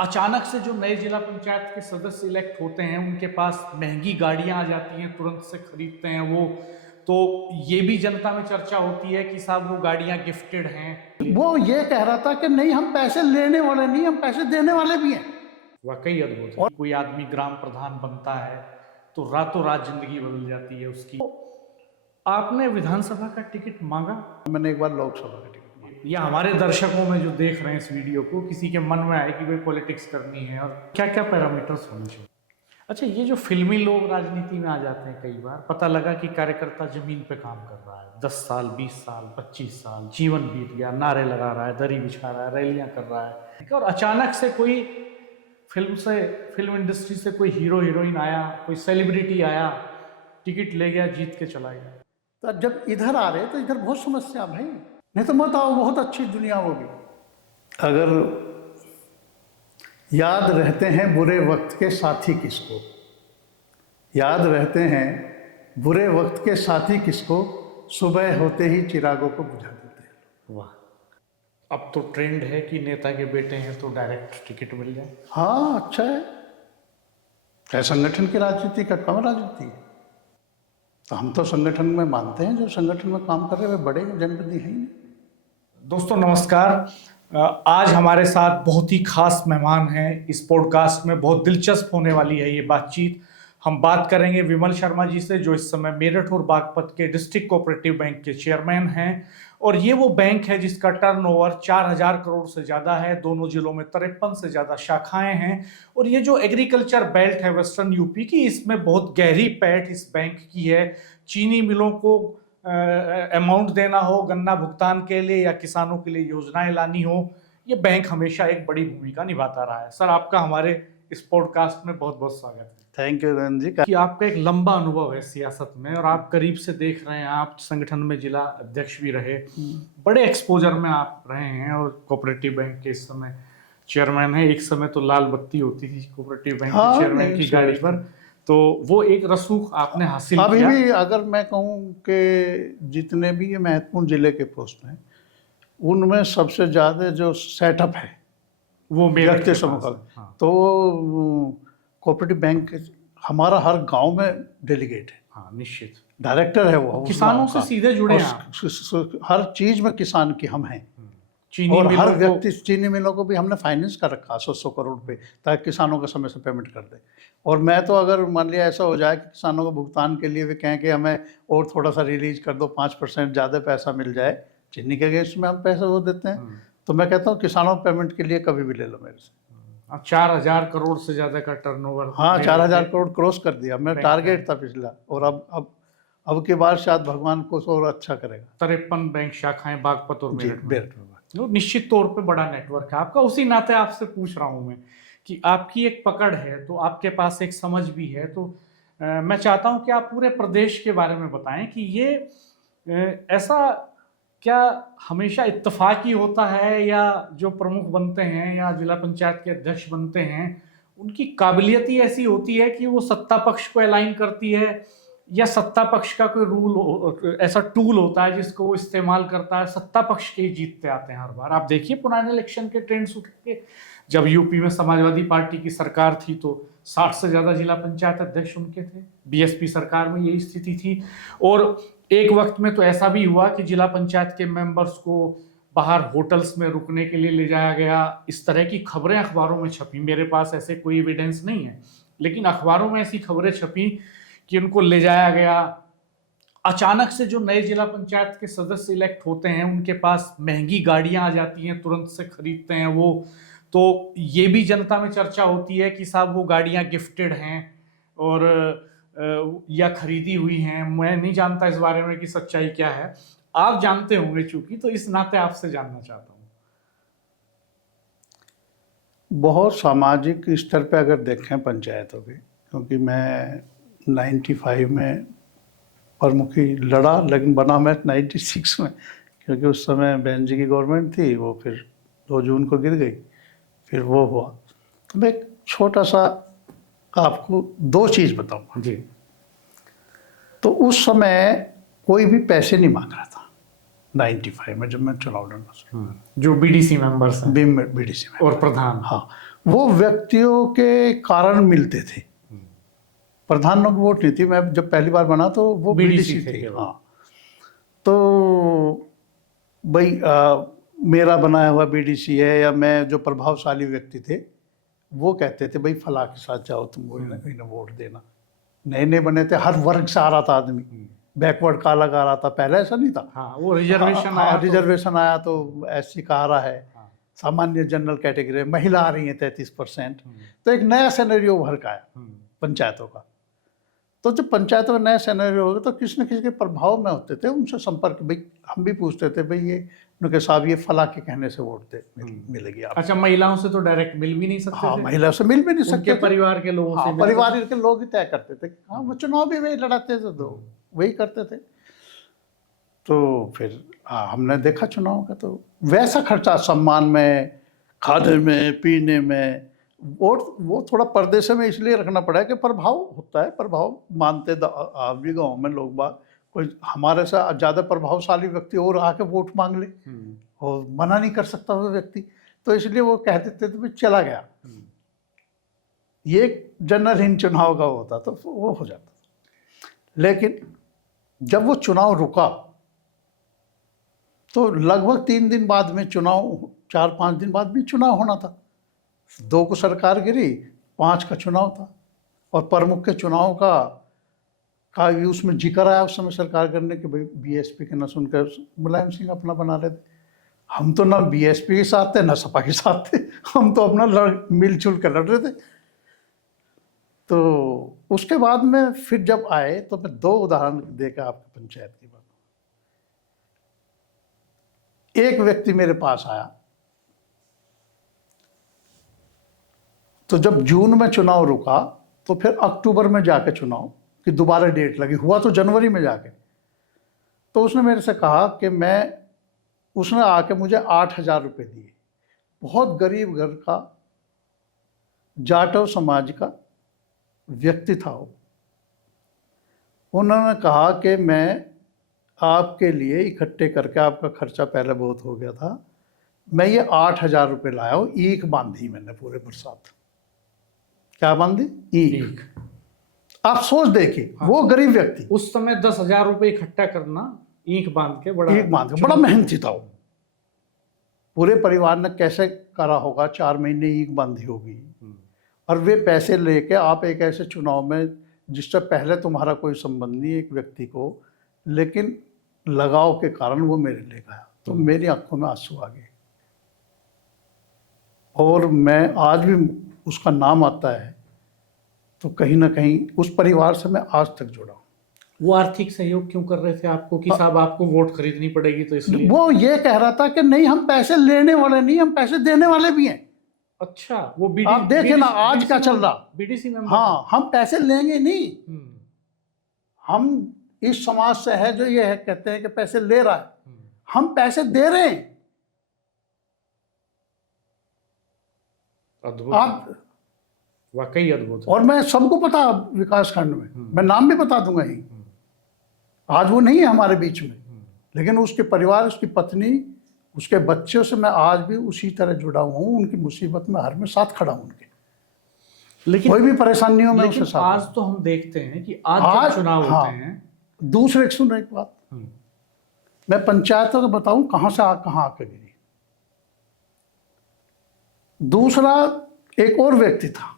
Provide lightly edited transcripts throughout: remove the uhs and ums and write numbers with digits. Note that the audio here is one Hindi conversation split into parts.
अचानक से जो नए जिला पंचायत के सदस्य इलेक्ट होते हैं उनके पास महंगी गाड़ियां आ जाती हैं, तुरंत से खरीदते हैं वो। तो ये भी जनता में चर्चा होती है कि साहब वो गाड़ियां गिफ्टेड हैं। वो ये कह रहा था कि नहीं, हम पैसे लेने वाले नहीं, हम पैसे देने वाले भी हैं। वाकई अद्भुत है। कोई आदमी ग्राम प्रधान बनता है तो रातों रात जिंदगी बदल जाती है उसकी। तो आपने विधानसभा का टिकट मांगा? मैंने एक बार लोकसभा का टिकट मांगा। या हमारे दर्शकों में जो देख रहे हैं इस वीडियो को, किसी के मन में आए कि भाई पॉलिटिक्स करनी है और क्या क्या पैरामीटर्स होने चाहिए। अच्छा, ये जो फिल्मी लोग राजनीति में आ जाते हैं, कई बार पता लगा कि कार्यकर्ता जमीन पे काम कर रहा है, 10 साल 20 साल 25 साल जीवन बीत गया, नारे लगा रहा है, दरी बिछा रहा है, रैलियां कर रहा है, और अचानक से कोई फिल्म इंडस्ट्री से कोई हीरो हीरोइन आया, कोई सेलिब्रिटी आया, टिकट ले गया, जीत के चला गया। तो जब इधर आ रहे तो इधर बहुत समस्या भाई, नहीं तो मत आओ, बहुत अच्छी दुनिया होगी। अगर याद रहते हैं बुरे वक्त के साथी किसको, याद रहते हैं बुरे वक्त के साथी किसको, सुबह होते ही चिरागों को बुझा देते हैं। वाह, अब तो ट्रेंड है कि नेता के बेटे हैं तो डायरेक्ट टिकट मिल जाए। हाँ, अच्छा है संगठन की राजनीति का, कम राजनीति है। तो हम तो संगठन में मानते हैं, जो संगठन में काम कर रहे हैं वे बड़े जनप्रतिनिधि हैं ही नहीं। दोस्तों नमस्कार, आज हमारे साथ बहुत ही खास मेहमान हैं। इस पॉडकास्ट में बहुत दिलचस्प होने वाली है ये बातचीत। हम बात करेंगे विमल शर्मा जी से, जो इस समय मेरठ और बागपत के डिस्ट्रिक्ट कोऑपरेटिव बैंक के चेयरमैन हैं। और ये वो बैंक है जिसका टर्नओवर 4000 करोड़ से ज़्यादा है। दोनों जिलों में 53 से ज़्यादा शाखाएं हैं। और ये जो एग्रीकल्चर बेल्ट है वेस्टर्न यूपी की, इसमें बहुत गहरी पैठ इस बैंक की है। चीनी मिलों को अमाउंट देना हो गन्ना भुगतान के लिए, या किसानों के लिए योजनाएं लानी हो, ये बैंक हमेशा एक बड़ी भूमिका निभाता रहा है। सर, आपका हमारे इस पॉडकास्ट में बहुत बहुत स्वागत है। थैंक यू रंजन जी। कि आपका एक लंबा अनुभव है सियासत में और आप करीब से देख रहे हैं। आप संगठन में जिला अध्यक्ष भी रहे, बड़े एक्सपोजर में आप रहे हैं, और कोऑपरेटिव बैंक के इस समय चेयरमैन है। एक समय तो लाल बत्ती होती थी कोऑपरेटिव बैंक के चेयरमैन की गाड़ी पर, तो वो एक रसूख आपने हासिल किया। अभी भी अगर मैं कहूँ कि जितने भी ये महत्वपूर्ण जिले के पोस्ट हैं, उनमें सबसे ज़्यादा जो सेटअप है वो मेरठ के समूह पास का, है। हाँ। तो कोऑपरेटिव बैंक हमारा हर गांव में डेलीगेट है। हाँ, निश्चित डायरेक्टर है वो, किसानों से सीधे जुड़े हैं आप। हर चीज में किसान की हम हैं। चीनी और मिलों हर को, व्यक्ति, चीनी मिलों को भी हमने फाइनेंस कर रखा 100 करोड़ रुपए, ताकि किसानों का समय से पेमेंट कर दे। और मैं तो अगर मान लिया ऐसा हो जाए कि किसानों को भुगतान के लिए वे कहें कि हमें और थोड़ा सा रिलीज कर दो, 5% ज़्यादा पैसा मिल जाए, चीनी के अगेंस्ट में हम पैसा वो देते हैं। तो मैं कहता हूँ किसानों पेमेंट के लिए कभी भी ले लो मेरे से। 4000 करोड़ से ज्यादा का टर्नओवर। हाँ, 4000 करोड़ क्रॉस कर दिया। मेरा टारगेट था पिछला, और अब के बाद शायद भगवान को और अच्छा करेगा। 53 बैंक शाखाएं बागपत और मेरठ में। में निश्चित तौर पे बड़ा नेटवर्क है आपका। उसी नाते आपसे पूछ रहा हूं मैं कि आपकी एक पकड़ है, तो आपके पास एक समझ भी है। तो मैं चाहता हूं कि आप पूरे प्रदेश के बारे में बताएं कि ये ऐसा क्या हमेशा इत्तेफाकी होता है, या जो प्रमुख बनते हैं या जिला पंचायत के अध्यक्ष बनते हैं उनकी काबिलियत ही ऐसी होती है कि वो सत्ता पक्ष को अलाइन करती है, या सत्ता पक्ष का कोई रूल ऐसा टूल होता है जिसको वो इस्तेमाल करता है, सत्ता पक्ष के ही जीतते आते हैं हर बार। आप देखिए पुराने इलेक्शन के ट्रेंड्स उठ के, जब यूपी में समाजवादी पार्टी की सरकार थी तो 60 से ज्यादा जिला पंचायत अध्यक्ष उनके थे। बीएसपी सरकार में यही स्थिति थी। और एक वक्त में तो ऐसा भी हुआ कि जिला पंचायत के मेंबर्स को बाहर होटल्स में रुकने के लिए ले जाया गया। इस तरह की खबरें अखबारों में छपी। मेरे पास ऐसे कोई एविडेंस नहीं है, लेकिन अखबारों में ऐसी खबरें छपी कि उनको ले जाया गया। अचानक से जो नए जिला पंचायत के सदस्य इलेक्ट होते हैं उनके पास महंगी गाड़ियां आ जाती हैं, तुरंत से खरीदते हैं वो। तो ये भी जनता में चर्चा होती है कि साहब वो गाड़ियां गिफ्टेड हैं और या खरीदी हुई हैं। मैं नहीं जानता इस बारे में कि सच्चाई क्या है, आप जानते होंगे चूंकि, तो इस नाते आपसे जानना चाहता हूँ। बहुत सामाजिक स्तर पे अगर देखें पंचायतों के, क्योंकि मैं 95 में प्रमुखी लड़ा, लेकिन बना मैं 96 में, क्योंकि उस समय बहन जी की गवर्नमेंट थी, वो फिर 2 जून को गिर गई, फिर वो हुआ। तो मैं एक छोटा सा आपको 2 चीज़ बताऊंगा जी। तो उस समय कोई भी पैसे नहीं मांग रहा था 95 में, जब मैं चुनाव लड़ा, जो बीडीसी मेंबर्स हैं, बीडीसी में और प्रधान। हाँ, वो व्यक्तियों के कारण मिलते थे, प्रधानों की वोट नहीं थी। मैं जब पहली बार बना तो वो बीडीसी थे। हाँ, तो भाई मेरा बनाया हुआ बीडीसी है, या मैं जो प्रभावशाली व्यक्ति थे वो कहते थे भाई फला के साथ जाओ तुम, वो इन्हें वोट देना। नए नए बने थे, हर वर्ग से आ रहा था आदमी, बैकवर्ड का अलग आ रहा था, पहले ऐसा नहीं था। हाँ, वो रिजर्वेशन हाँ, रिजर्वेशन आया तो एससी का आ रहा है, सामान्य जनरल कैटेगरी, महिला आ रही है 33%। तो एक नया सिनेरियो उभर का आया पंचायतों का। तो जब पंचायतों में नया सिनेरियो होगा तो किसी न किसी के प्रभाव में होते थे, उनसे संपर्क, भाई हम भी पूछते थे भाई ये उनके साहब ये फला के कहने से वोट दे मिलेगी आप। अच्छा, महिलाओं से तो डायरेक्ट मिल भी नहीं सकते हाँ, थे? महिला से मिल भी नहीं सकते, परिवार के लोगों से, परिवार के लोग ही तय करते थे। हाँ, वो चुनाव भी वही लड़ाते थे, तो वही करते थे। तो फिर हमने देखा चुनाव का, तो वैसा खर्चा सम्मान में, खाने में, पीने में, वो थोड़ा पर्दे से में इसलिए रखना पड़ा है कि प्रभाव होता है, प्रभाव मानते आप भी गाँव में लोग बाग, कोई हमारे से ज़्यादा प्रभावशाली व्यक्ति और आके वोट मांग ले और मना नहीं कर सकता वो व्यक्ति, तो इसलिए वो कह देते थे भाई चला गया। ये जनरल इन चुनाव का होता तो वो हो जाता। लेकिन जब वो चुनाव रुका तो लगभग 3 दिन बाद में चुनाव, 4-5 दिन बाद भी चुनाव होना था। 2 को सरकार गिरी, 5 का चुनाव था, और प्रमुख के चुनाव का भी उसमें जिक्र आया उस समय सरकार करने के, भाई बीएसपी के न सुनकर मुलायम सिंह अपना बना रहे थे। हम तो ना बीएसपी के साथ थे ना सपा के साथ थे, हम तो अपना मिलजुल कर लड़ रहे थे। तो उसके बाद में फिर जब आए तो मैं 2 उदाहरण देकर आपकी पंचायत की बात। एक व्यक्ति मेरे पास आया, तो जब जून में चुनाव रुका तो फिर अक्टूबर में जाके चुनाव की दोबारा डेट लगी, हुआ तो जनवरी में जाके। तो उसने मेरे से कहा कि उसने आके मुझे 8,000 रुपये दिए। बहुत गरीब घर का जाटव समाज का व्यक्ति था वो। उन्होंने कहा कि मैं आपके लिए इकट्ठे करके, आपका खर्चा पहले बहुत हो गया था, मैं ये 8,000 रुपये लाया हूँ, ईख बांधी मैंने पूरे बरसात। क्या बांधी? ईख। आप सोच देखिए। हाँ। वो गरीब व्यक्ति, उस समय 10,000 रुपये इकट्ठा करना ईख बांध के बड़ा मेहनती था वो। पूरे परिवार ने कैसे करा होगा, 4 महीने ईख बांधी होगी, और वे पैसे लेके आप एक ऐसे चुनाव में जिससे पहले तुम्हारा कोई संबंध नहीं एक व्यक्ति को, लेकिन लगाव के कारण वो मेरे ले गया। तो मेरी आंखों में आंसू आ गए, और मैं आज भी उसका नाम आता है तो कहीं ना कहीं उस परिवार से मैं आज तक जुड़ा हूँ। वो आर्थिक सहयोग क्यों कर रहे थे आपको कि साहब आपको वोट खरीदनी पड़ेगी तो इसलिए? वो ये कह रहा था कि नहीं, हम पैसे लेने वाले नहीं, हम पैसे देने वाले भी हैं। अच्छा, वो आप देखे ना आज क्या चल रहा, बीडीसी में। हाँ, हम पैसे लेंगे नहीं, हम इस समाज से है जो ये है कहते हैं कि पैसे ले रहा है, हम पैसे दे रहे हैं। अद्भुत, आप वाकई अद्भुत। और मैं सबको पता विकास खंड में, मैं नाम भी बता दूंगा ही। आज वो नहीं है हमारे बीच में, लेकिन उसके परिवार, उसकी पत्नी, उसके बच्चों से मैं आज भी उसी तरह जुड़ा हुआ हूँ। उनकी मुसीबत में हर में साथ खड़ा हूँ उनके, लेकिन कोई भी परेशानियों में उसके साथ। आज तो हम देखते हैं कि आज चुनाव होते हैं। दूसरे एक सुन, एक बात मैं पंचायतों को बताऊं कहां से कहां आकर गिरी। दूसरा एक और व्यक्ति था,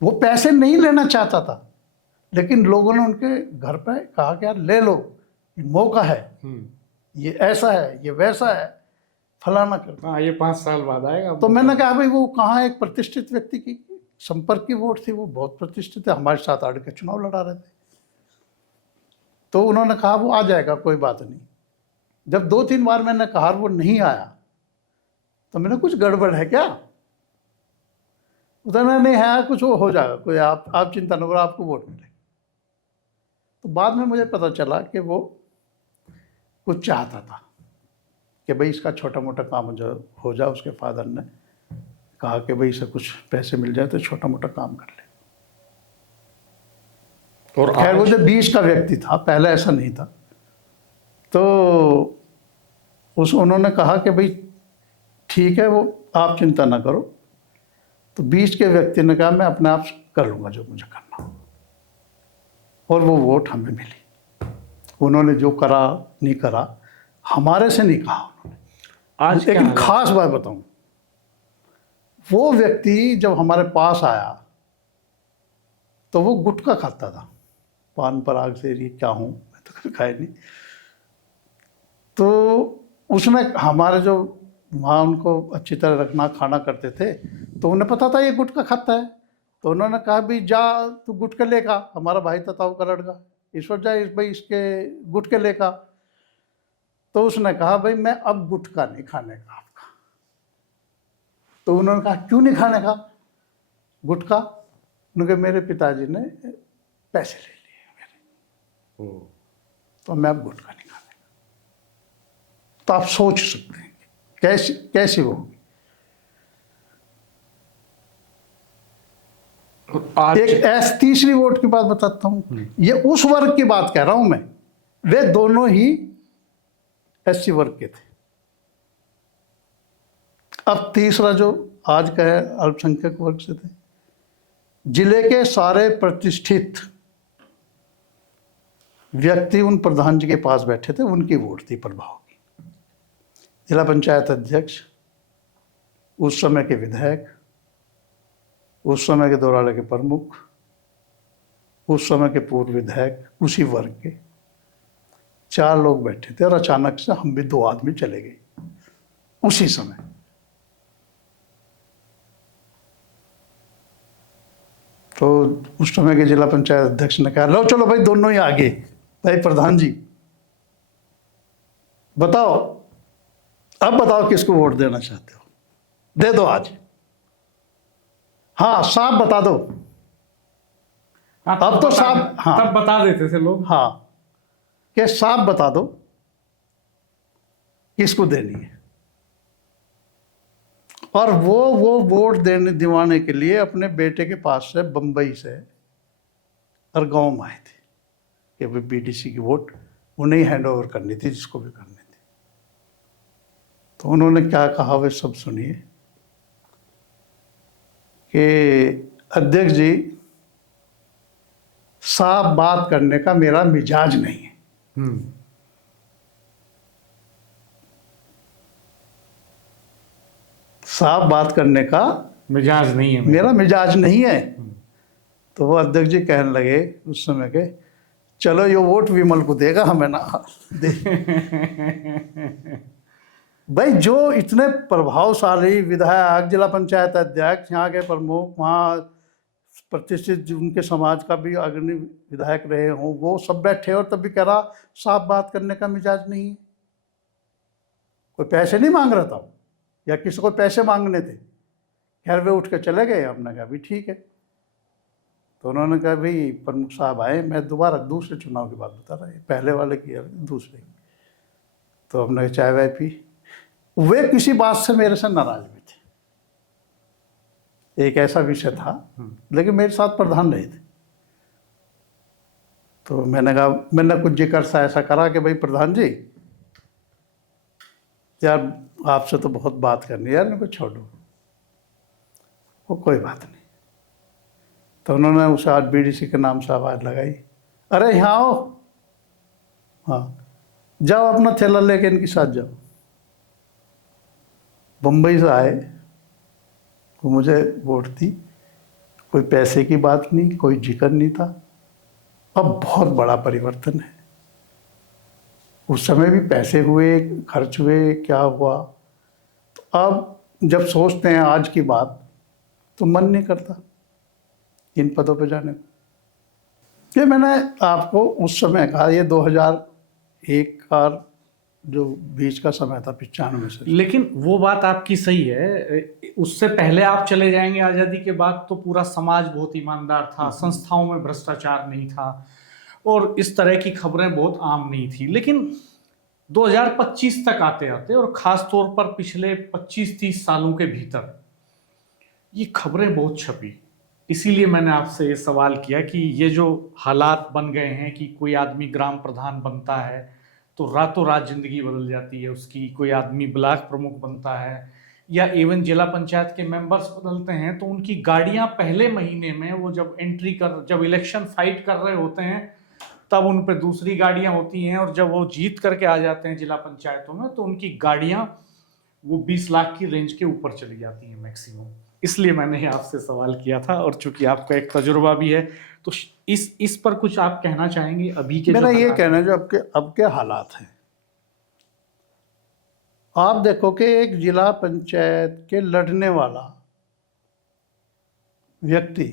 वो पैसे नहीं लेना चाहता था, लेकिन लोगों ने उनके घर पे कहा कि यार ले लो, ये मौका है, ये ऐसा है, ये वैसा है, फलाना कर। हाँ, ये 5 साल बाद आएगा। तो मैंने कहा भाई वो कहाँ, एक प्रतिष्ठित व्यक्ति की संपर्क की वोट थी, वो बहुत प्रतिष्ठित है, हमारे साथ आड़ के चुनाव लड़ा रहे थे। तो उन्होंने कहा वो आ जाएगा, कोई बात नहीं। जब 2-3 बार मैंने कहा वो नहीं आया, तो मैंने कुछ गड़बड़ है क्या, उतना नहीं है, कुछ वो हो जाएगा, कोई आप चिंता न करो, आपको वोट मिलेगा। तो बाद में मुझे पता चला कि वो कुछ चाहता था कि भाई इसका छोटा मोटा काम जो हो जाए। उसके फादर ने कहा कि भाई इसे कुछ पैसे मिल जाए तो छोटा मोटा काम कर ले। और खैर वो जो 20 का व्यक्ति था, पहले ऐसा नहीं था, तो उन्होंने कहा कि भाई ठीक है, वो आप चिंता ना करो। तो बीच के व्यक्ति ने कहा मैं अपने आप कर लूँगा जो मुझे करना हो, और वो वोट हमें मिली। उन्होंने जो करा नहीं करा हमारे से नहीं कहा उन्होंने। आज क्या लेकिन हालात खास बात बताऊं, वो व्यक्ति जब हमारे पास आया तो वो गुटखा खाता था, पान पराग से, ये क्या हूँ, मैं तो कभी खाया नहीं। तो उसने हमारे जो वहाँ उनको अच्छी तरह रखना खाना करते थे, तो उन्हें पता था ये गुटखा खाता है, तो उन्होंने कहा भी जा तू गुटखे लेका, हमारा भाई था ताऊ का लड़का, ईश्वर जा इस भाई इसके गुटखे लेका। तो उसने कहा भाई मैं अब गुटखा नहीं खाने का आपका। तो उन्होंने कहा क्यों नहीं खाने का गुटखा? उन्होंने मेरे पिताजी ने पैसे ले लिए मेरे, तो मैं अब गुटखा नहीं खाने का। तो आप सोच सकते हैं कैसी कैसी वो होगी। आज एक ऐसी तीसरी वोट की बात बताता हूँ, ये उस वर्ग की बात कह रहा हूं मैं, वे दोनों ही एससी वर्ग के थे। अब तीसरा जो आज का है अल्पसंख्यक वर्ग से थे। जिले के सारे प्रतिष्ठित व्यक्ति उन प्रधान जी के पास बैठे थे, उनकी वोट थी प्रभाव की। जिला पंचायत अध्यक्ष, उस समय के विधायक, उस समय के दौराले के प्रमुख, उस समय के पूर्व विधायक, उसी वर्ग के 4 लोग बैठे थे, और अचानक से हम भी 2 आदमी चले गए उसी समय। तो उस समय के जिला पंचायत अध्यक्ष ने कहा लो चलो भाई दोनों ही आगे, भाई प्रधान जी बताओ, अब बताओ किसको वोट देना चाहते हो, दे दो आज, हाँ साफ बता दो। हाँ, अब तो साफ, हाँ तब बता देते थे लोग। हाँ कि साफ बता दो किसको देनी है। और वो वोट देने दिवाने के लिए अपने बेटे के पास से बंबई से और गांव में आए थे कि भाई बीडीसी की वोट उन्हें हैंड ओवर करनी थी, जिसको भी करनी थी। तो उन्होंने क्या कहा वे सब सुनिए कि अध्यक्ष जी साफ बात करने का मेरा मिजाज नहीं है। साफ बात करने का मिजाज नहीं है मेरा मिजाज नहीं है। तो वो अध्यक्ष जी कहने लगे उस समय के, चलो ये वोट विमल को देगा, हमें ना दे। भाई जो इतने प्रभावशाली विधायक, जिला पंचायत अध्यक्ष, यहाँ के प्रमुख, वहाँ प्रतिष्ठित उनके समाज का भी अग्रणी विधायक रहे हों, वो सब बैठे और तब भी कह रहा साफ बात करने का मिजाज नहीं है। कोई पैसे नहीं मांग रहा था या किसी को पैसे मांगने थे। खैर वे उठ के चले गए। हमने कहा भी ठीक है। तो उन्होंने कहा भाई प्रमुख साहब आए, मैं दोबारा दूसरे चुनाव की बात बता रहा है, पहले वाले की दूसरे की। तो हमने चाय वाय पी। वे किसी बात से मेरे से नाराज भी थे, एक ऐसा विषय था, लेकिन मेरे साथ प्रधान रहे थे। तो मैंने कहा, मैंने कुछ जिक्र सा ऐसा करा कि भाई प्रधान जी यार आपसे तो बहुत बात करनी है यार, मेरे को छोड़ो, वो कोई बात नहीं। तो उन्होंने उसे आज बीडीसी के नाम से आवाज़ लगाई, अरे यहाँ आओ, हाँ जाओ अपना थैला लेके इनके साथ जाओ। बम्बई से आए, वो मुझे वोट दी, कोई पैसे की बात नहीं, कोई जिक्र नहीं था। अब बहुत बड़ा परिवर्तन है। उस समय भी पैसे हुए, खर्च हुए, क्या हुआ। तो अब जब सोचते हैं आज की बात तो मन नहीं करता इन पदों पे जाने को। ये मैंने आपको उस समय कहा, ये 2001 का जो बीच का समय था, 95 से। लेकिन वो बात आपकी सही है। उससे पहले आप चले जाएंगे आज़ादी के बाद तो पूरा समाज बहुत ईमानदार था, संस्थाओं में भ्रष्टाचार नहीं था और इस तरह की खबरें बहुत आम नहीं थी। लेकिन 2025 तक आते आते और ख़ास तौर पर पिछले 25-30 सालों के भीतर ये खबरें बहुत छपी। इसीलिए मैंने आपसे ये सवाल किया कि ये जो हालात बन गए हैं कि कोई आदमी ग्राम प्रधान बनता है तो रातों रात जिंदगी बदल जाती है उसकी, कोई आदमी ब्लॉक प्रमुख बनता है या इवन जिला पंचायत के मेंबर्स बदलते हैं, तो उनकी गाड़ियां पहले महीने में वो जब इलेक्शन फाइट कर रहे होते हैं तब उन पे दूसरी गाड़ियां होती हैं, और जब वो जीत करके आ जाते हैं जिला पंचायतों में तो उनकी गाड़ियां वो 20 लाख की रेंज के ऊपर चली जाती हैं मैक्सिमम। इसलिए मैंने आपसे सवाल किया था, और चूंकि आपका एक तजुर्बा भी है तो इस पर कुछ आप कहना चाहेंगे अभी के मेरा जो ये हालात कहना हैं? है, जो अब के हालात हैं, आप देखो कि एक जिला पंचायत के लड़ने वाला व्यक्ति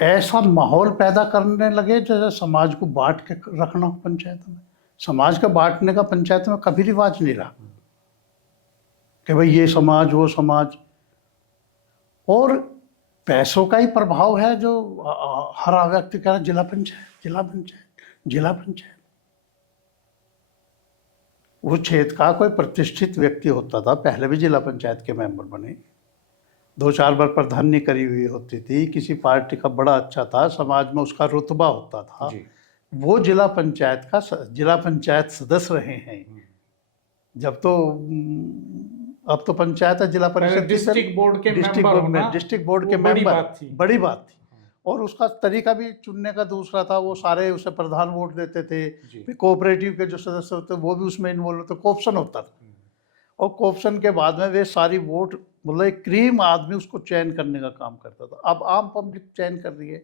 ऐसा माहौल पैदा करने लगे जैसे समाज को बांट के रखना हो पंचायत में। समाज का बांटने का पंचायत में कभी रिवाज नहीं रहा कि भाई ये समाज वो समाज, और पैसों का ही प्रभाव है जो हर व्यक्ति कह रहा है जिला पंचायत जिला पंचायत जिला पंचायत। वो क्षेत्र का कोई प्रतिष्ठित व्यक्ति होता था, पहले भी जिला पंचायत के मेंबर बने, 2-4 बार प्रधानी करी हुई होती थी, किसी पार्टी का बड़ा अच्छा था, समाज में उसका रुतबा होता था, वो जिला पंचायत सदस्य रहे हैं। जब तो अब तो पंचायत है, जिला परिषद डिस्ट्रिक्ट बोर्ड के डिस्ट्रिक्ट मेंबर बोर्ड होना में डिस्ट्रिक्ट बोर्ड के वो बड़ी मेंबर, बात थी। बड़ी बात थी। और उसका तरीका भी चुनने का दूसरा था, वो सारे उसे प्रधान वोट देते थे। कोऑपरेटिव के जो सदस्य होते वो भी उसमें इन्वॉल्व होते, कोऑप्शन होता था, और कोऑप्शन के बाद में वे सारी वोट, मतलब एक क्रीम आदमी उसको चयन करने का काम करता था। अब आम पब्लिक चयन कर रही है।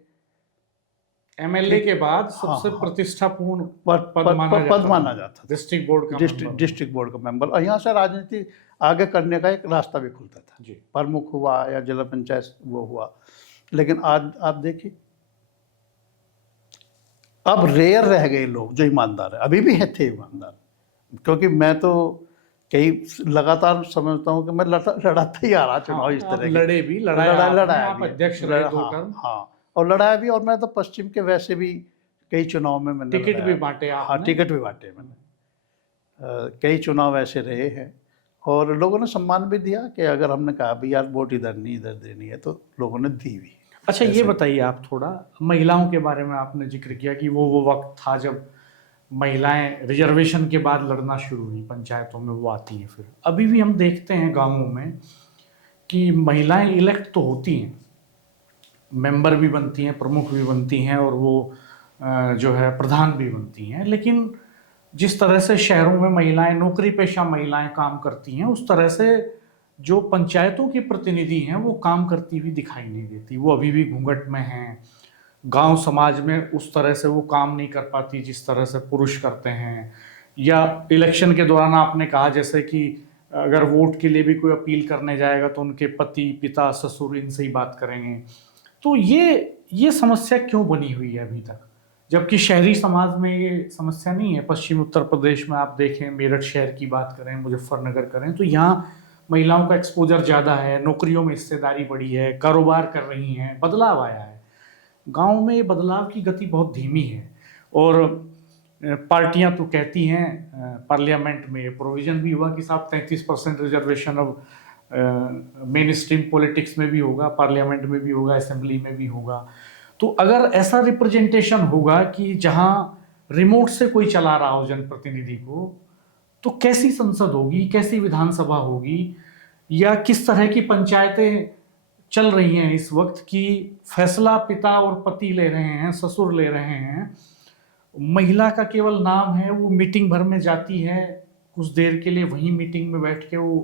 एमएलए के बाद सबसे प्रतिष्ठापूर्ण पद माना जाता था डिस्ट्रिक्ट बोर्ड का डिस्ट्रिक्ट बोर्ड का मेंबर, और यहाँ से राजनीति आगे करने का एक रास्ता भी खुलता था। प्रमुख हुआ या जिला पंचायत वो हुआ। लेकिन आज आप देखिए, अब रेयर रह गए लोग जो ईमानदार है, अभी भी है थे ईमानदार, क्योंकि मैं तो कई लगातार समझता हूँ कि मैं लड़ाता ही आ रहा चुनाव। इस तरह लड़े भी लड़ाया भी, अध्यक्ष रहे 2 टर्म, और लड़ाया भी। और मैं तो पश्चिम के वैसे भी कई चुनाव में मैंने टिकट भी बांटे आपने। हाँ, टिकट भी बांटे मैंने। कई चुनाव ऐसे रहे हैं, और लोगों ने सम्मान भी दिया कि अगर हमने कहा भी यार वोट इधर नहीं इधर देनी है, तो लोगों ने दी भी। अच्छा, ये बताइए आप थोड़ा महिलाओं के बारे में, आपने जिक्र किया कि वो वक्त था जब महिलाएं रिजर्वेशन के बाद लड़ना शुरू हुई पंचायतों में, वो आती हैं। फिर अभी भी हम देखते हैं गांवों में कि महिलाएं इलेक्ट तो होती हैं, मेंबर भी बनती हैं, प्रमुख भी बनती हैं, और वो जो है प्रधान भी बनती हैं, लेकिन जिस तरह से शहरों में महिलाएं, नौकरी पेशा महिलाएं काम करती हैं, उस तरह से जो पंचायतों के प्रतिनिधि हैं वो काम करती हुई दिखाई नहीं देती। वो अभी भी घूंघट में हैं। गांव समाज में उस तरह से वो काम नहीं कर पाती जिस तरह से पुरुष करते हैं। या इलेक्शन के दौरान आपने कहा जैसे कि अगर वोट के लिए भी कोई अपील करने जाएगा तो उनके पति, पिता, ससुर इनसे ही बात करेंगे। तो ये समस्या क्यों बनी हुई है अभी तक, जबकि शहरी समाज में ये समस्या नहीं है? पश्चिम उत्तर प्रदेश में आप देखें, मेरठ शहर की बात करें, मुजफ्फरनगर करें, तो यहाँ महिलाओं का एक्सपोजर ज़्यादा है, नौकरियों में हिस्सेदारी बढ़ी है, कारोबार कर रही हैं, बदलाव आया है। गांव में ये बदलाव की गति बहुत धीमी है, और पार्टियां तो कहती हैं, पार्लियामेंट में प्रोविजन भी हुआ कि साहब 33% रिजर्वेशन अब मेन स्ट्रीम पॉलिटिक्स में भी होगा, पार्लियामेंट में भी होगा, असेंबली में भी होगा। तो अगर ऐसा रिप्रेजेंटेशन होगा कि जहां रिमोट से कोई चला रहा हो जनप्रतिनिधि को, तो कैसी संसद होगी, कैसी विधानसभा होगी, या किस तरह की पंचायतें चल रही हैं इस वक्त की फैसला पिता और पति ले रहे हैं, ससुर ले रहे हैं, महिला का केवल नाम है, वो मीटिंग भर में जाती है, कुछ देर के लिए वहीं मीटिंग में बैठ के वो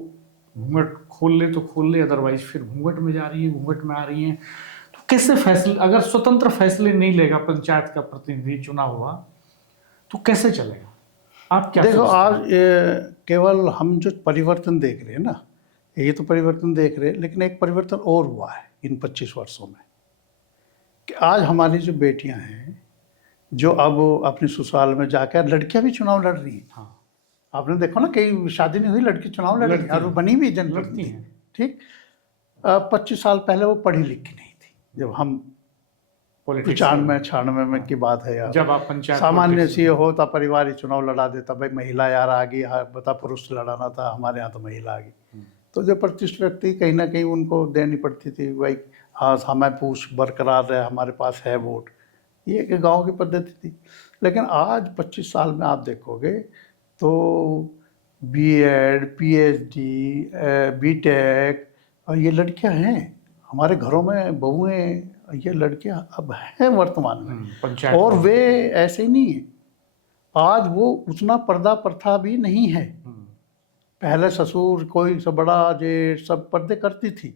घूंघट खोल ले तो खोल ले, अदरवाइज फिर घूंघट में जा रही है, घूंघट में आ रही है। तो कैसे फैसले, अगर स्वतंत्र फैसले नहीं लेगा पंचायत का प्रतिनिधि चुना हुआ, तो कैसे चलेगा? आप क्या देखो, आज केवल हम जो परिवर्तन देख रहे हैं ना, ये तो परिवर्तन देख रहे हैं, लेकिन एक परिवर्तन और हुआ है इन 25 वर्षों में, कि आज हमारी जो बेटियां हैं जो अब अपने ससुराल में जाकर, लड़कियां भी चुनाव लड़ रही हैं। हाँ, आपने देखो ना, कई शादी नहीं हुई, लड़की चुनाव लड़ रही है, और वो बनी भी जनप्रतिनिधि हैं। ठीक, 25 साल पहले वो पढ़ी लिखी नहीं थी, जब हम 95-96 में की बात है यार, जब आप पंचायत सामान्य सी होता, परिवार ही चुनाव लड़ा देता, भाई महिला यार आ गई, बता पुरुष लड़ाना था, हमारे यहाँ तो महिला आ गई। तो जो प्रतिष्ठित व्यक्ति, कहीं ना कहीं उनको देनी पड़ती थी, भाई हाँ हमें पूछ बरकरार रहे, हमारे पास है वोट, ये एक गांव की पद्धति थी। लेकिन आज 25 साल में आप देखोगे तो बीएड, पीएचडी, बीटेक, और ये लड़कियां हैं हमारे घरों में, बहुएं, ये लड़कियां अब हैं वर्तमान में। पंचायत और में। वे ऐसे नहीं है, आज वो उतना पर्दा प्रथा भी नहीं है। पहले ससुर कोई सब बड़ा जेठ सब पर्दे करती थी,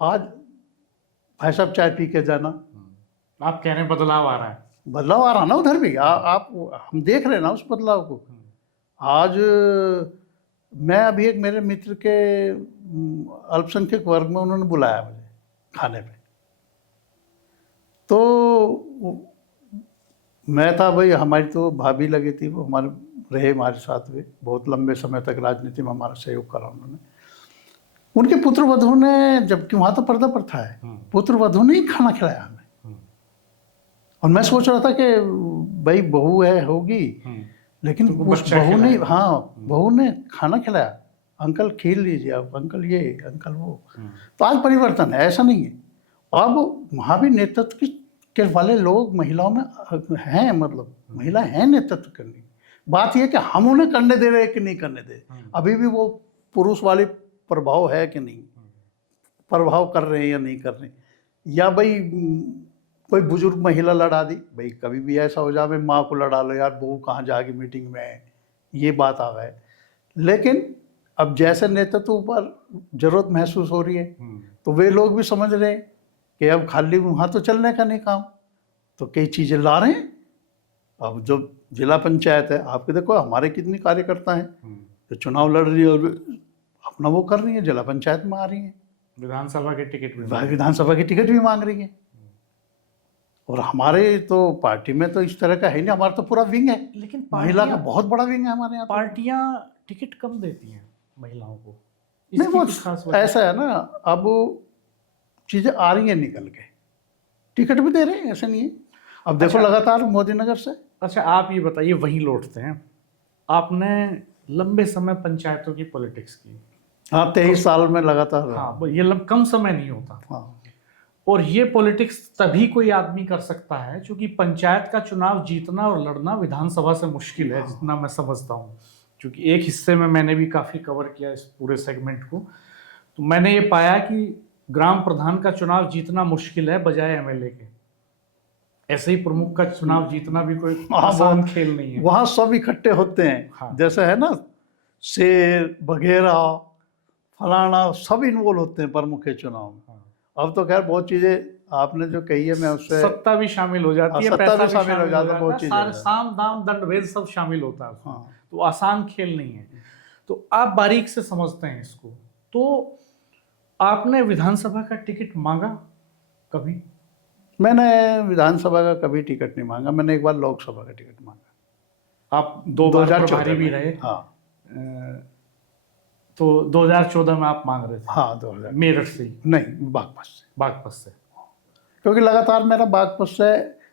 आज भाई साहब चाय पी के जाना। आप कह रहे हैं बदलाव आ रहा है। बदलाव आ रहा ना उधर भी, आप हम देख रहे हैं ना उस बदलाव को। आज मैं अभी एक मेरे मित्र के अल्पसंख्यक वर्ग में उन्होंने बुलाया मुझे खाने पे, तो मैं था भाई, हमारी तो भाभी लगी थी, वो हमारे रहे हमारे साथ में बहुत लंबे समय तक, राजनीति में हमारा सहयोग करा उन्होंने। उनके पुत्र वधू ने, जबकि वहाँ तो पर्दा प्रथा है, पुत्र वधू ने ही खाना खिलाया हमें। और मैं सोच रहा था कि भाई बहू है होगी, लेकिन उस बहू ने, हाँ बहू ने खाना खिलाया, अंकल खीर लीजिए आप, अंकल ये, अंकल वो। तो आज परिवर्तन है, ऐसा नहीं है। अब वहाँ भी नेतृत्व के वाले लोग महिलाओं में हैं, मतलब महिला हैं नेतृत्व करने। बात यह कि हम उन्हें करने दे रहे हैं कि नहीं करने दे, अभी भी वो पुरुष वाली प्रभाव है कि नहीं, प्रभाव कर रहे हैं या नहीं कर रहे। या भाई कोई बुजुर्ग महिला लड़ा दी, भाई कभी भी ऐसा हो जाए माँ को लड़ा लो, यार बहू कहाँ जाएगी मीटिंग में, ये बात आ गए। लेकिन अब जैसे नेतृत्व पर जरूरत महसूस हो रही है, तो वे लोग भी समझ रहे हैं कि अब खाली वहाँ तो चलने का नहीं काम, तो कई चीज़ें ला रहे हैं। अब जो जिला पंचायत है, आपके देखो हमारे कितने कार्यकर्ता हैं जो चुनाव लड़ रही है और अपना वो कर रही है, जिला पंचायत में आ रही है, विधानसभा के टिकट भी, विधानसभा की टिकट भी मांग रही है। और हमारे तो पार्टी में तो इस तरह का है नहीं, हमारा तो पूरा विंग है, लेकिन महिला का बहुत बड़ा विंग है हमारे यहाँ। पार्टियां टिकट कम देती हैं महिलाओं को, नहीं वो ऐसा है ना, अब चीज़ें आ रही हैं निकल के, टिकट भी दे रहे हैं, ऐसा नहीं है। अब देखो लगातार मोदी नगर से। अच्छा आप ये बताइए, वहीं लौटते हैं, आपने लंबे समय पंचायतों की पॉलिटिक्स की। हाँ 23 साल में लगातार। हाँ ये कम समय नहीं होता। हाँ। और ये पॉलिटिक्स तभी कोई आदमी कर सकता है क्योंकि पंचायत का चुनाव जीतना और लड़ना विधानसभा से मुश्किल है, जितना मैं समझता हूँ। क्योंकि एक हिस्से में मैंने भी काफ़ी कवर किया इस पूरे सेगमेंट को, तो मैंने ये पाया कि ग्राम प्रधान का चुनाव जीतना मुश्किल है बजाय एमएलए के। ऐसे ही प्रमुख का चुनाव जीतना भी कोई आसान खेल नहीं है। वहाँ सब इकट्ठे होते हैं। हाँ। जैसे है ना शेर वगैरह फलाना सब इन्वॉल्व होते हैं प्रमुख के चुनाव में। अब तो खैर बहुत चीजें आपने जो कही है, मैं उससे सत्ता भी शामिल हो जाती है, सत्ता भी शामिल हो जाता है, बहुत चीजें, साम दाम दंड भेद सब शामिल होता है। हाँ। तो आसान खेल नहीं है, तो आप बारीक से समझते हैं इसको। तो आपने विधानसभा का टिकट मांगा कभी? मैंने विधानसभा का कभी टिकट नहीं मांगा, मैंने एक बार लोकसभा का टिकट मांगा। आप 2014 भी रहे। हाँ। तो 2014 में आप मांग रहे थे? हाँ 2000। मेरठ से? नहीं बागपत से। बागपत से, क्योंकि लगातार मेरा बागपत से,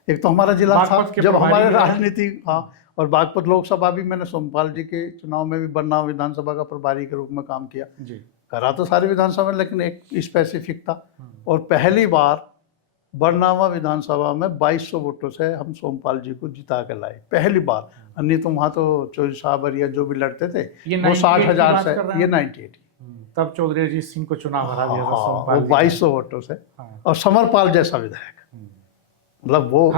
एक तो हमारा जिला था जब हमारे राजनीति, हाँ, और बागपत लोकसभा भी मैंने सोमपाल जी के चुनाव में भी बन्ना विधानसभा का प्रभारी के रूप में काम किया जी। करा तो सारी विधानसभा में, लेकिन एक स्पेसिफिक था। और पहली बार बरनावा विधानसभा में 2200 वोटों से हम सोमपाल जी को जिता के लाए, पहली बार। अन्य तो वहाँ तो चौधरी साहब या जो भी लड़ते थे वो 60,000 से, ये 98। तब चौधरी अजीत सिंह को चुनाव हरा दिया था सोमपाल, वो 2200 वोटों से। और समरपाल जैसा विधायक, मतलब वो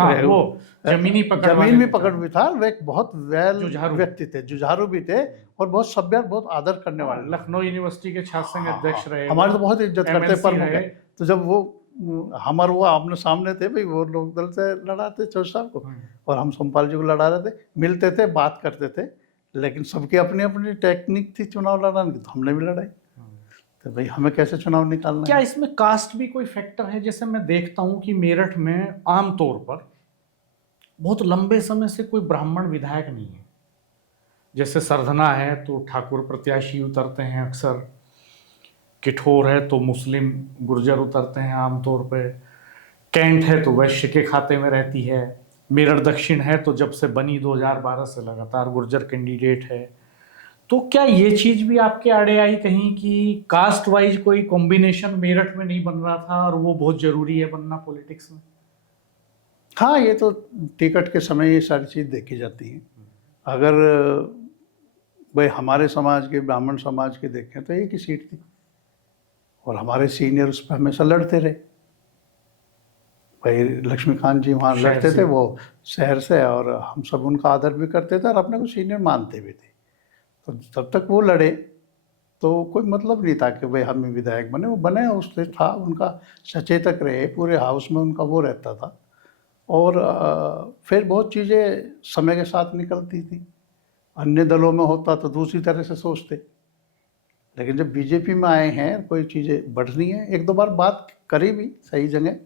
जमीन में पकड़ भी था, वो एक बहुत वेल व्यक्ति थे, जुझारू भी थे और बहुत सभ्य, बहुत आदर करने वाले। लखनऊ यूनिवर्सिटी के छात्र संघ अध्यक्ष रहे, हमारे तो बहुत इज्जत करते प्रमुख। तो जब वो हमारे वो आमने सामने थे भाई, वो लोग दल से लड़ाते चौधरी साहब को और हम सोमपाल जी को लड़ा रहे थे, मिलते थे, बात करते थे, लेकिन सबकी अपनी अपनी टेक्निक थी चुनाव लड़ाने की, तो हमने भी लड़ाई। तो भाई हमें कैसे चुनाव निकालना है? क्या इसमें कास्ट भी कोई फैक्टर है? जैसे मैं देखता हूँ कि मेरठ में आमतौर पर बहुत लंबे समय से कोई ब्राह्मण विधायक नहीं है। जैसे सरधना है तो ठाकुर प्रत्याशी उतरते हैं अक्सर, किठोर है तो मुस्लिम गुर्जर उतरते हैं आमतौर पे, कैंट है तो वैश्य के खाते में रहती है, मेरठ दक्षिण है तो जब से बनी 2012 से लगातार गुर्जर कैंडिडेट है। तो क्या ये चीज़ भी आपके आड़े आई कहीं कि कास्ट वाइज कोई कॉम्बिनेशन मेरठ में नहीं बन रहा था और वो बहुत ज़रूरी है बनना पॉलिटिक्स में? हाँ, ये तो टिकट के समय ये सारी चीज़ देखी जाती है। अगर भाई हमारे समाज के, ब्राह्मण समाज के देखें तो एक ही सीट थी और हमारे सीनियर उस पर हमेशा लड़ते रहे। भाई लक्ष्मीकांत जी वहाँ शहर लड़ते से। थे, वो शहर से, और हम सब उनका आदर भी करते थे और अपने को सीनियर मानते भी थे। तो तब तक वो लड़े तो कोई मतलब नहीं था कि भाई हम ही विधायक बने, वो बने, उससे था उनका सचेतक रहे, पूरे हाउस में उनका वो रहता था। और फिर बहुत चीज़ें समय के साथ निकलती थी। अन्य दलों में होता तो दूसरी तरह से सोचते, लेकिन जब बीजेपी में आए हैं कोई चीज़ें बढ़ रही हैं। एक दो बार बात करी भी सही जगह,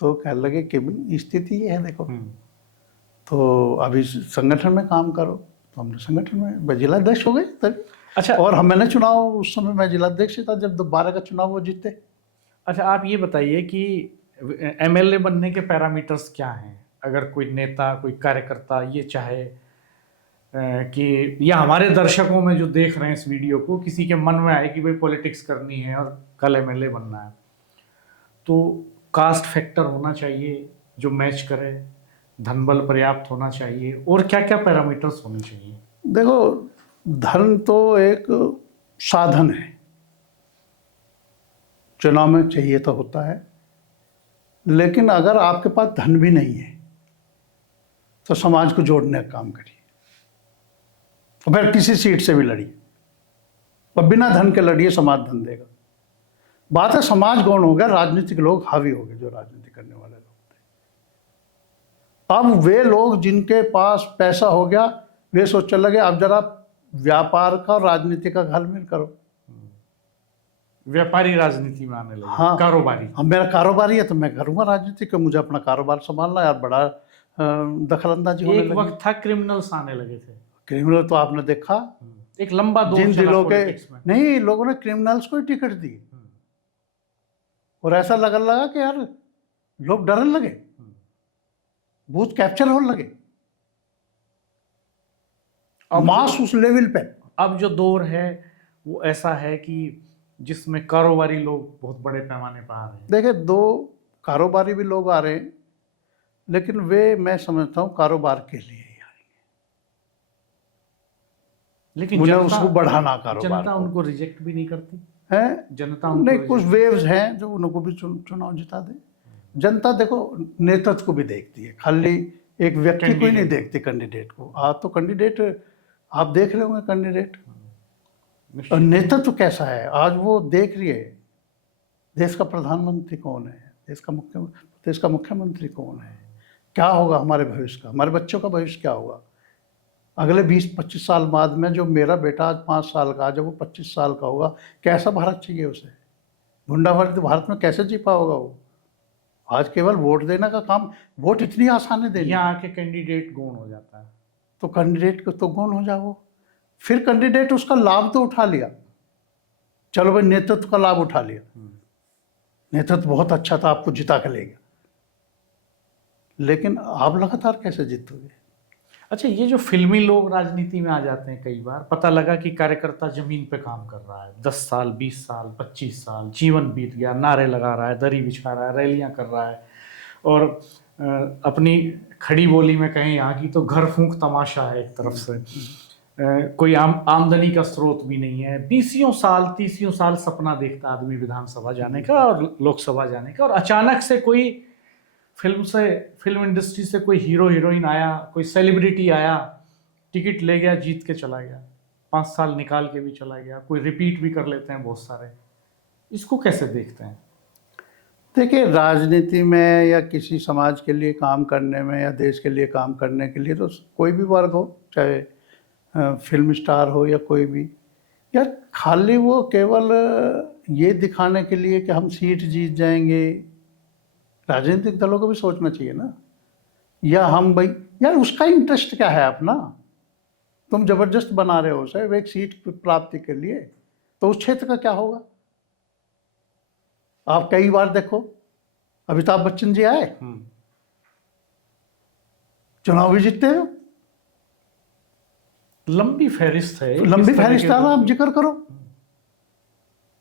तो कहने लगे कि भाई स्थिति ये है देखो, तो अभी संगठन में काम करो। तो हमने संगठन में जिलाध्यक्ष हो गए तभी। अच्छा। और मैंने चुनाव, उस समय मैं जिलाध्यक्ष था जब 12 का चुनाव वो जीते। अच्छा, आप ये बताइए कि एमएलए बनने के पैरामीटर्स क्या हैं? अगर कोई नेता, कोई कार्यकर्ता ये चाहे कि, या हमारे दर्शकों में जो देख रहे हैं इस वीडियो को, किसी के मन में आए कि भाई पॉलिटिक्स करनी है और कल एमएलए बनना है, तो कास्ट फैक्टर होना चाहिए जो मैच करे, धनबल पर्याप्त होना चाहिए, और क्या क्या पैरामीटर्स होने चाहिए? देखो, धन तो एक साधन है, चुनाव में चाहिए तो होता है, लेकिन अगर आपके पास धन भी नहीं है तो समाज को जोड़ने का काम करिए, और फिर किसी सीट से भी लड़िए, और बिना धन के लड़िए, समाज धन देगा। बात है समाज गौण हो गया, राजनीतिक लोग हावी हो गए, जो राजनीति करने वाले लोग थे। अब वे लोग जिनके पास पैसा हो गया, वे सोचने लगे अब जरा व्यापार का और राजनीति का घालमेल करो। व्यापारी राजनीति में आने लगे। हाँ, कारोबारी। अब मेरा कारोबारी है तो मैं करूंगा राजनीति, कि मुझे अपना कारोबार संभालना यार, बड़ा दखलंदाजी होने एक लगी। वक्त था क्रिमिनल्स आने लगे थे। क्रिमिनल तो आपने देखा, एक लंबा दौर जिन चला जिलों के पॉलिटिक्स में। नहीं, लोगों ने क्रिमिनल्स को ही टिकट दी, और ऐसा लगने लगा कि यार लोग डरने लगे, बूथ कैप्चर होने लगे, मास उस लेवल पे। अब जो दौर है वो ऐसा है कि जिसमें कारोबारी लोग बहुत बड़े पैमाने पर आ रहे हैं। देखिए, दो कारोबारी भी लोग आ रहे हैं, लेकिन वे, मैं समझता हूँ, कारोबार के लिए ही आएंगे, लेकिन उन्हें जनता, उसको बढ़ाना कारोबार जनता को उनको रिजेक्ट भी नहीं करती है। जनता उनको नहीं, कुछ वेव्स हैं जो उनको भी चुनाव जिता दे। जनता देखो नेतृत्व को भी देखती है, खाली एक व्यक्ति को ही नहीं देखती, कैंडिडेट को। आज तो कैंडिडेट आप देख रहे होंगे, कैंडिडेट और नेतृत्व कैसा है आज वो देख रही है। देश का प्रधानमंत्री कौन है, देश का मुख्यमंत्री कौन है, क्या होगा हमारे भविष्य का, हमारे बच्चों का भविष्य क्या होगा अगले 20-25 साल बाद में। जो मेरा बेटा आज 5 साल का, जब वो 25 साल का होगा, कैसा भारत चाहिए उसे? गुंडागर्दी भारत में कैसे जी पाओगा वो? आज केवल वोट देने का काम, वोट इतनी आसान है देनी, यहाँ आके कैंडिडेट गौण हो जाता है। तो कैंडिडेट को तो गौण हो जाओ, फिर कैंडिडेट उसका लाभ तो उठा लिया, चलो भाई नेतृत्व का लाभ उठा लिया, नेतृत्व बहुत अच्छा था, आपको जिता के ले गया, लेकिन आप लगातार कैसे जीतोगे? अच्छा, ये जो फिल्मी लोग राजनीति में आ जाते हैं, कई बार पता लगा कि कार्यकर्ता जमीन पे काम कर रहा है, 10 साल, 20 साल, 25 साल, जीवन बीत गया, नारे लगा रहा है, दरी बिछा रहा है, रैलियां कर रहा है, और अपनी खड़ी बोली में कहें यहाँ की तो घर फूंक तमाशा है एक तरफ से। कोई आमदनी का स्रोत भी नहीं है। 20 साल 30 साल सपना देखता आदमी विधानसभा जाने का और लोकसभा जाने का, और अचानक से कोई फिल्म इंडस्ट्री से कोई हीरो हीरोइन आया, कोई सेलिब्रिटी आया, टिकट ले गया, जीत के चला गया, 5 साल निकाल के भी चला गया, कोई रिपीट भी कर लेते हैं बहुत सारे। इसको कैसे देखते हैं? देखिए, राजनीति में या किसी समाज के लिए काम करने में या देश के लिए काम करने के लिए तो कोई भी वर्ग हो, चाहे फिल्म स्टार हो या कोई भी, या खाली वो केवल ये दिखाने के लिए कि हम सीट जीत जाएंगे, राजनीतिक दलों को भी सोचना चाहिए ना। या हम भाई, यार उसका इंटरेस्ट क्या है अपना, तुम जबरदस्त बना रहे हो उसे एक सीट प्राप्ति के लिए, तो उस क्षेत्र का क्या होगा? आप कई बार देखो, अमिताभ बच्चन जी आए, चुनाव भी जीतते हो, लंबी फहरिस्त है, लंबी फहरिस्त है, आप जिक्र करो।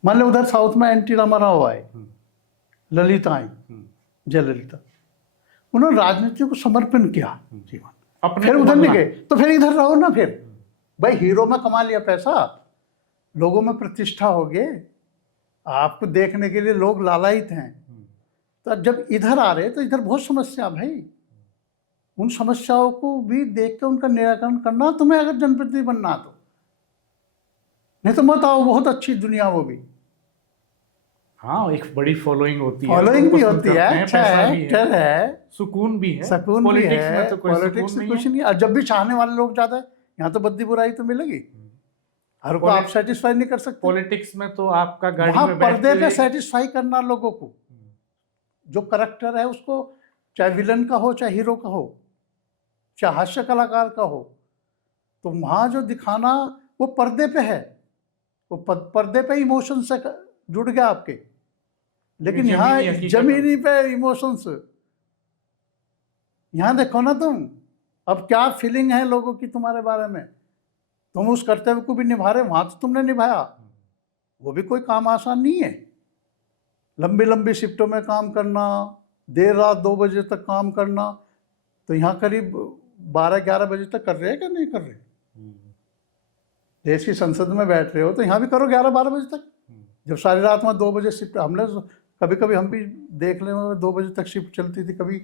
मान लो उधर साउथ में एनटी रामाराव आए, ललिता आई, जयललिता, उन्होंने राजनीति को समर्पण किया जीवन, फिर उधर नहीं गए, तो फिर इधर रहो ना, फिर भाई हीरो में कमा लिया पैसा, लोगों में प्रतिष्ठा हो गए, आपको देखने के लिए लोग लालायित हैं। तो जब इधर आ रहे तो इधर बहुत समस्या भाई, उन समस्याओं को भी देख के उनका निराकरण करना तुम्हें, अगर जनप्रतिनिधि बनना तो। नहीं तो मत आओ, बहुत अच्छी दुनिया वो भी। हाँ, एक बड़ी फॉलोइंग होती है, फॉलोइंग लोग भी पसंद होती करते है, हैं, अच्छा पैसा है, भी डर है, सुकून भी है। सुकून भी पॉलिटिक्स है, में तो कोई पॉलिटिक्स सुकून में नहीं कुछ है। नहीं। और जब भी चाहने वाले लोग ज्यादा है, यहाँ तो बद्दी बुराई तो मिलेगी, हर को आप सेटिस्फाई नहीं कर सकते। पॉलिटिक्स में तो आपका गाड़ी वहां में बैठ पर्दे पे के सेटिस्फाई करना लोगों को, जो करेक्टर है उसको, चाहे विलन का हो, चाहे हीरो का हो, चाहे हास्य कलाकार का हो, तो वहां जो दिखाना वो पर्दे पे है, वो पर्दे पे इमोशन से जुड़ गया आपके। लेकिन यहाँ जमीनी हकीकत जमीनी पे इमोशंस, यहाँ देखो ना तुम, अब क्या फीलिंग है लोगों की तुम्हारे बारे में, तुम उस कर्तव्य को भी निभा रहे, वहां तो तुमने निभाया। वो भी कोई काम आसान नहीं है, लंबी लंबी शिफ्टों में काम करना, देर रात 2 बजे तक काम करना। तो यहाँ करीब 12-11 बजे तक कर रहे हैं क्या नहीं कर रहे? देश की संसद में बैठ रहे हो तो यहाँ भी करो 11-12 बजे तक। जब सारी रात में 2 बजे शिफ्ट, हमने कभी कभी हम भी देख ले 2 बजे तक शिफ्ट चलती थी, कभी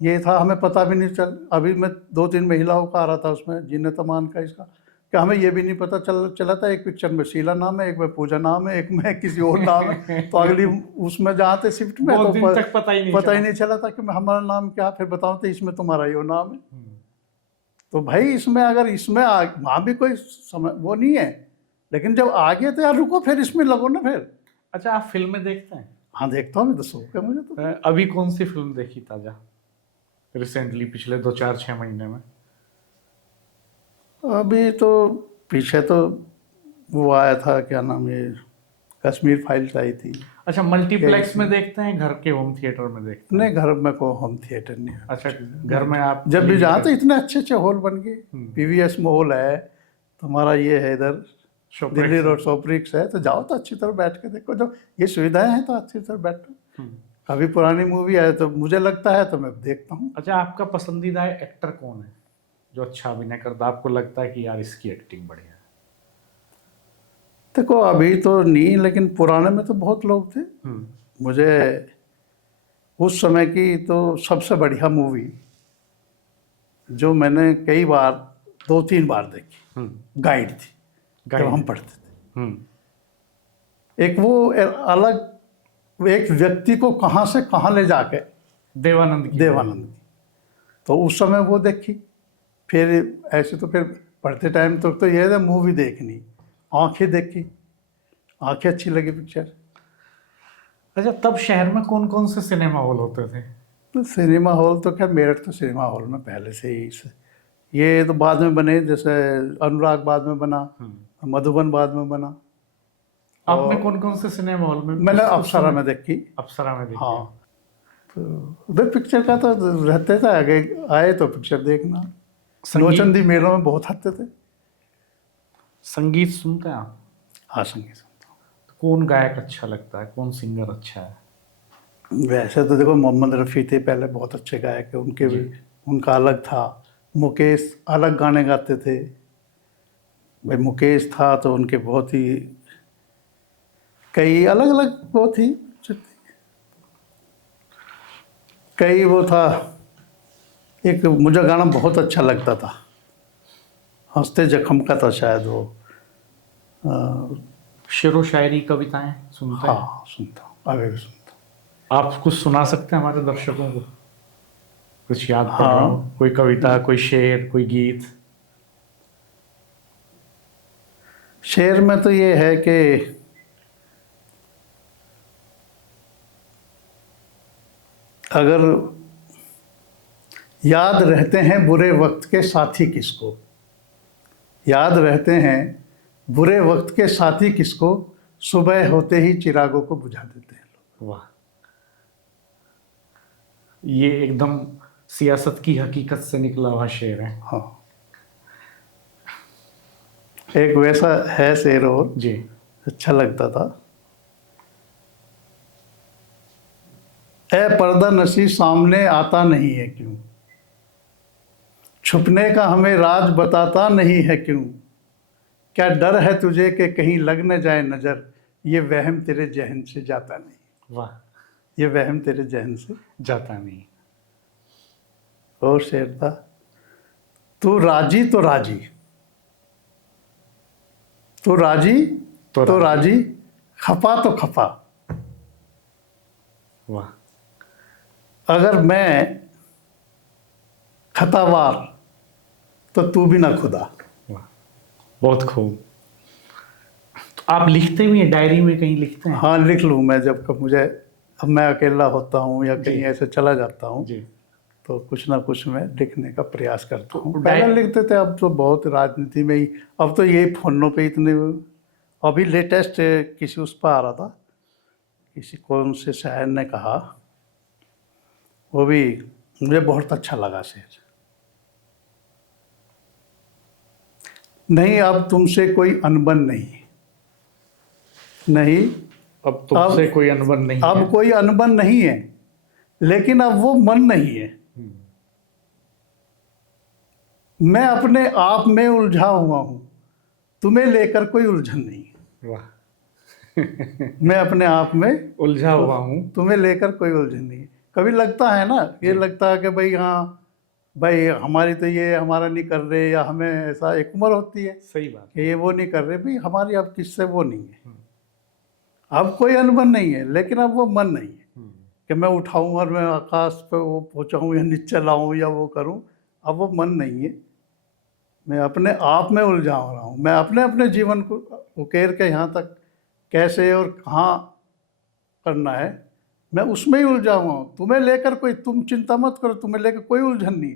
ये था हमें पता भी नहीं चल। अभी मैं 2-3 महिलाओं का आ रहा था उसमें, जीनत अमान का, इसका, कि हमें ये भी नहीं पता चला था, एक पिक्चर में शीला नाम है, एक में पूजा नाम है, एक में किसी और नाम है। तो अगली उसमें जहाँ थे शिफ्ट में तो दिन तक पता ही नहीं चला था कि हमारा नाम क्या, फिर बताओ तो इसमें तुम्हारा यो नाम है। तो भाई इसमें अगर इसमें वहाँ भी कोई समय वो नहीं है, लेकिन जब आगे तो यार रुको, फिर इसमें लगो ना फिर। अच्छा, आप फिल्में देखते हैं? हाँ देखता हूँ, तो शौक है मुझे तो। अभी कौन सी फिल्म देखी ताजा रिसेंटली, पिछले 2-4-6 महीने में? अभी तो पीछे तो वो आया था, क्या नाम, ये कश्मीर फाइल्स आई थी। अच्छा, मल्टीप्लेक्स में देखते हैं, घर के होम थिएटर में देखते हैं? नहीं, घर में को होम थिएटर नहीं है। अच्छा, घर में आप जब भी जहाँ तो इतने अच्छे अच्छे हॉल बन गए, पीवीएस मॉल है तुम्हारा, ये है इधर दिल्ली रोड शॉप्रिक्स है, तो जाओ तो अच्छी तरह बैठ के देखो। जो ये सुविधाएं हैं तो अच्छी तरह बैठो। अभी पुरानी मूवी है तो मुझे लगता है तो मैं देखता हूँ। अच्छा, आपका पसंदीदा एक्टर कौन है जो अच्छा अभिनय करता, आपको लगता है कि यार इसकी एक्टिंग बढ़िया है? देखो अभी तो नहीं, लेकिन पुराने में तो बहुत लोग थे। मुझे उस समय की तो सबसे बढ़िया मूवी जो मैंने कई बार 2-3 बार देखी, गाइड थी, जब हम पढ़ते थे। एक वो अलग, एक व्यक्ति को कहाँ से कहाँ ले जाके, देवानंद की, तो उस समय वो देखी। फिर ऐसे तो फिर पढ़ते टाइम तो ये था मूवी देखनी, आंखें देखी, आंखें अच्छी लगी पिक्चर। अच्छा, तब शहर में कौन कौन से सिनेमा हॉल होते थे? तो सिनेमा हॉल तो खैर मेरठ तो सिनेमा हॉल में पहले से ही, ये तो बाद में बने, जैसे अनुराग बाद में बना, मधुबन बाद में बना। आपने कौन कौन से सिनेमा हॉल में? मैंने अप्सरा में देखी। अप्सरा में देखी? हाँ, तो उधर पिक्चर का तो रहते थे, आगे आए तो पिक्चर देखना। नौचंदी मेलों में बहुत आते थे। संगीत सुनते हैं आप? हाँ, संगीत सुनता हूँ। तो कौन गायक अच्छा लगता है, कौन सिंगर अच्छा है? वैसे तो देखो मोहम्मद रफ़ी थे पहले, बहुत अच्छे गायक है, उनके भी उनका अलग था। मुकेश अलग गाने गाते थे भाई, मुकेश था तो उनके बहुत ही कई अलग अलग वो थी, कई वो था। एक मुझे गाना बहुत अच्छा लगता था, हंसते जख्म का था शायद वो। शेरो शायरी कविताएं सुनते हैं? हाँ सुनता हूँ, अभी भी सुनता हूँ। आप कुछ सुना सकते हैं हमारे दर्शकों को? कुछ याद पड़ रहा हो, कोई कविता, कोई शेर, कोई गीत? शेर में तो ये है कि अगर याद रहते हैं बुरे वक्त के साथी किसको, याद रहते हैं बुरे वक्त के साथी किसको, सुबह होते ही चिरागों को बुझा देते हैं लोग। वाह, ये एकदम सियासत की हकीकत से निकला हुआ शेर है। हाँ, एक वैसा है शेर और जी, अच्छा लगता था। ए पर्दा नशी सामने आता नहीं है क्यों, छुपने का हमें राज बताता नहीं है क्यों, क्या डर है तुझे कि कहीं लग न जाए नजर, ये वहम तेरे जहन से जाता नहीं। वाह, ये वहम तेरे जहन से जाता नहीं। और शेर था, तू राजी तो राजी, तू राजी तो राजी, खफा तो खफा, वाह, अगर मैं खतावार तो तू भी ना खुदा। वाह, बहुत खूब। तो आप लिखते भी हैं, डायरी में कहीं लिखते हैं? हाँ, लिख लूँ मैं जब कब मुझे, अब मैं अकेला होता हूँ या कहीं जी। ऐसे चला जाता हूँ जी। तो कुछ ना कुछ मैं लिखने का प्रयास करता हूँ। तो पहले लिखते थे, अब तो बहुत राजनीति में ही, अब तो यही फोनों पे इतने। अभी लेटेस्ट किसी उस पर आ रहा था, किसी कौन से शायर ने कहा, वो भी मुझे बहुत अच्छा लगा शेर, नहीं अब तुमसे कोई अनबन नहीं, नहीं अब तुमसे कोई अनबन नहीं है। अब कोई अनबन नहीं है, लेकिन अब वो मन नहीं है। मैं अपने आप में उलझा हुआ हूं, तुम्हें लेकर कोई उलझन नहीं। वाह, मैं अपने आप में उलझा हुआ हूँ। तुम्हें लेकर कोई उलझन नहीं। कभी लगता है ना, ये लगता है कि भाई हाँ भाई हमारी तो ये हमारा नहीं कर रहे, या हमें ऐसा एक उम्र होती है सही बात। कि ये वो नहीं कर रहे, भाई हमारी अब किससे वो नहीं है। अब कोई अनबन नहीं है, लेकिन अब वो मन नहीं है कि मैं उठाऊं और मैं आकाश पे वो पहुंचाऊं या नीचे लाऊं या वो करूं। अब वो मन नहीं है, मैं अपने आप में उलझा रहा हूँ। मैं अपने अपने जीवन को उकेर के यहाँ तक कैसे और कहाँ करना है, मैं उसमें ही उलझा हुआ हूँ। तुम्हें लेकर कोई, तुम चिंता मत करो, तुम्हें लेकर कोई उलझन नहीं,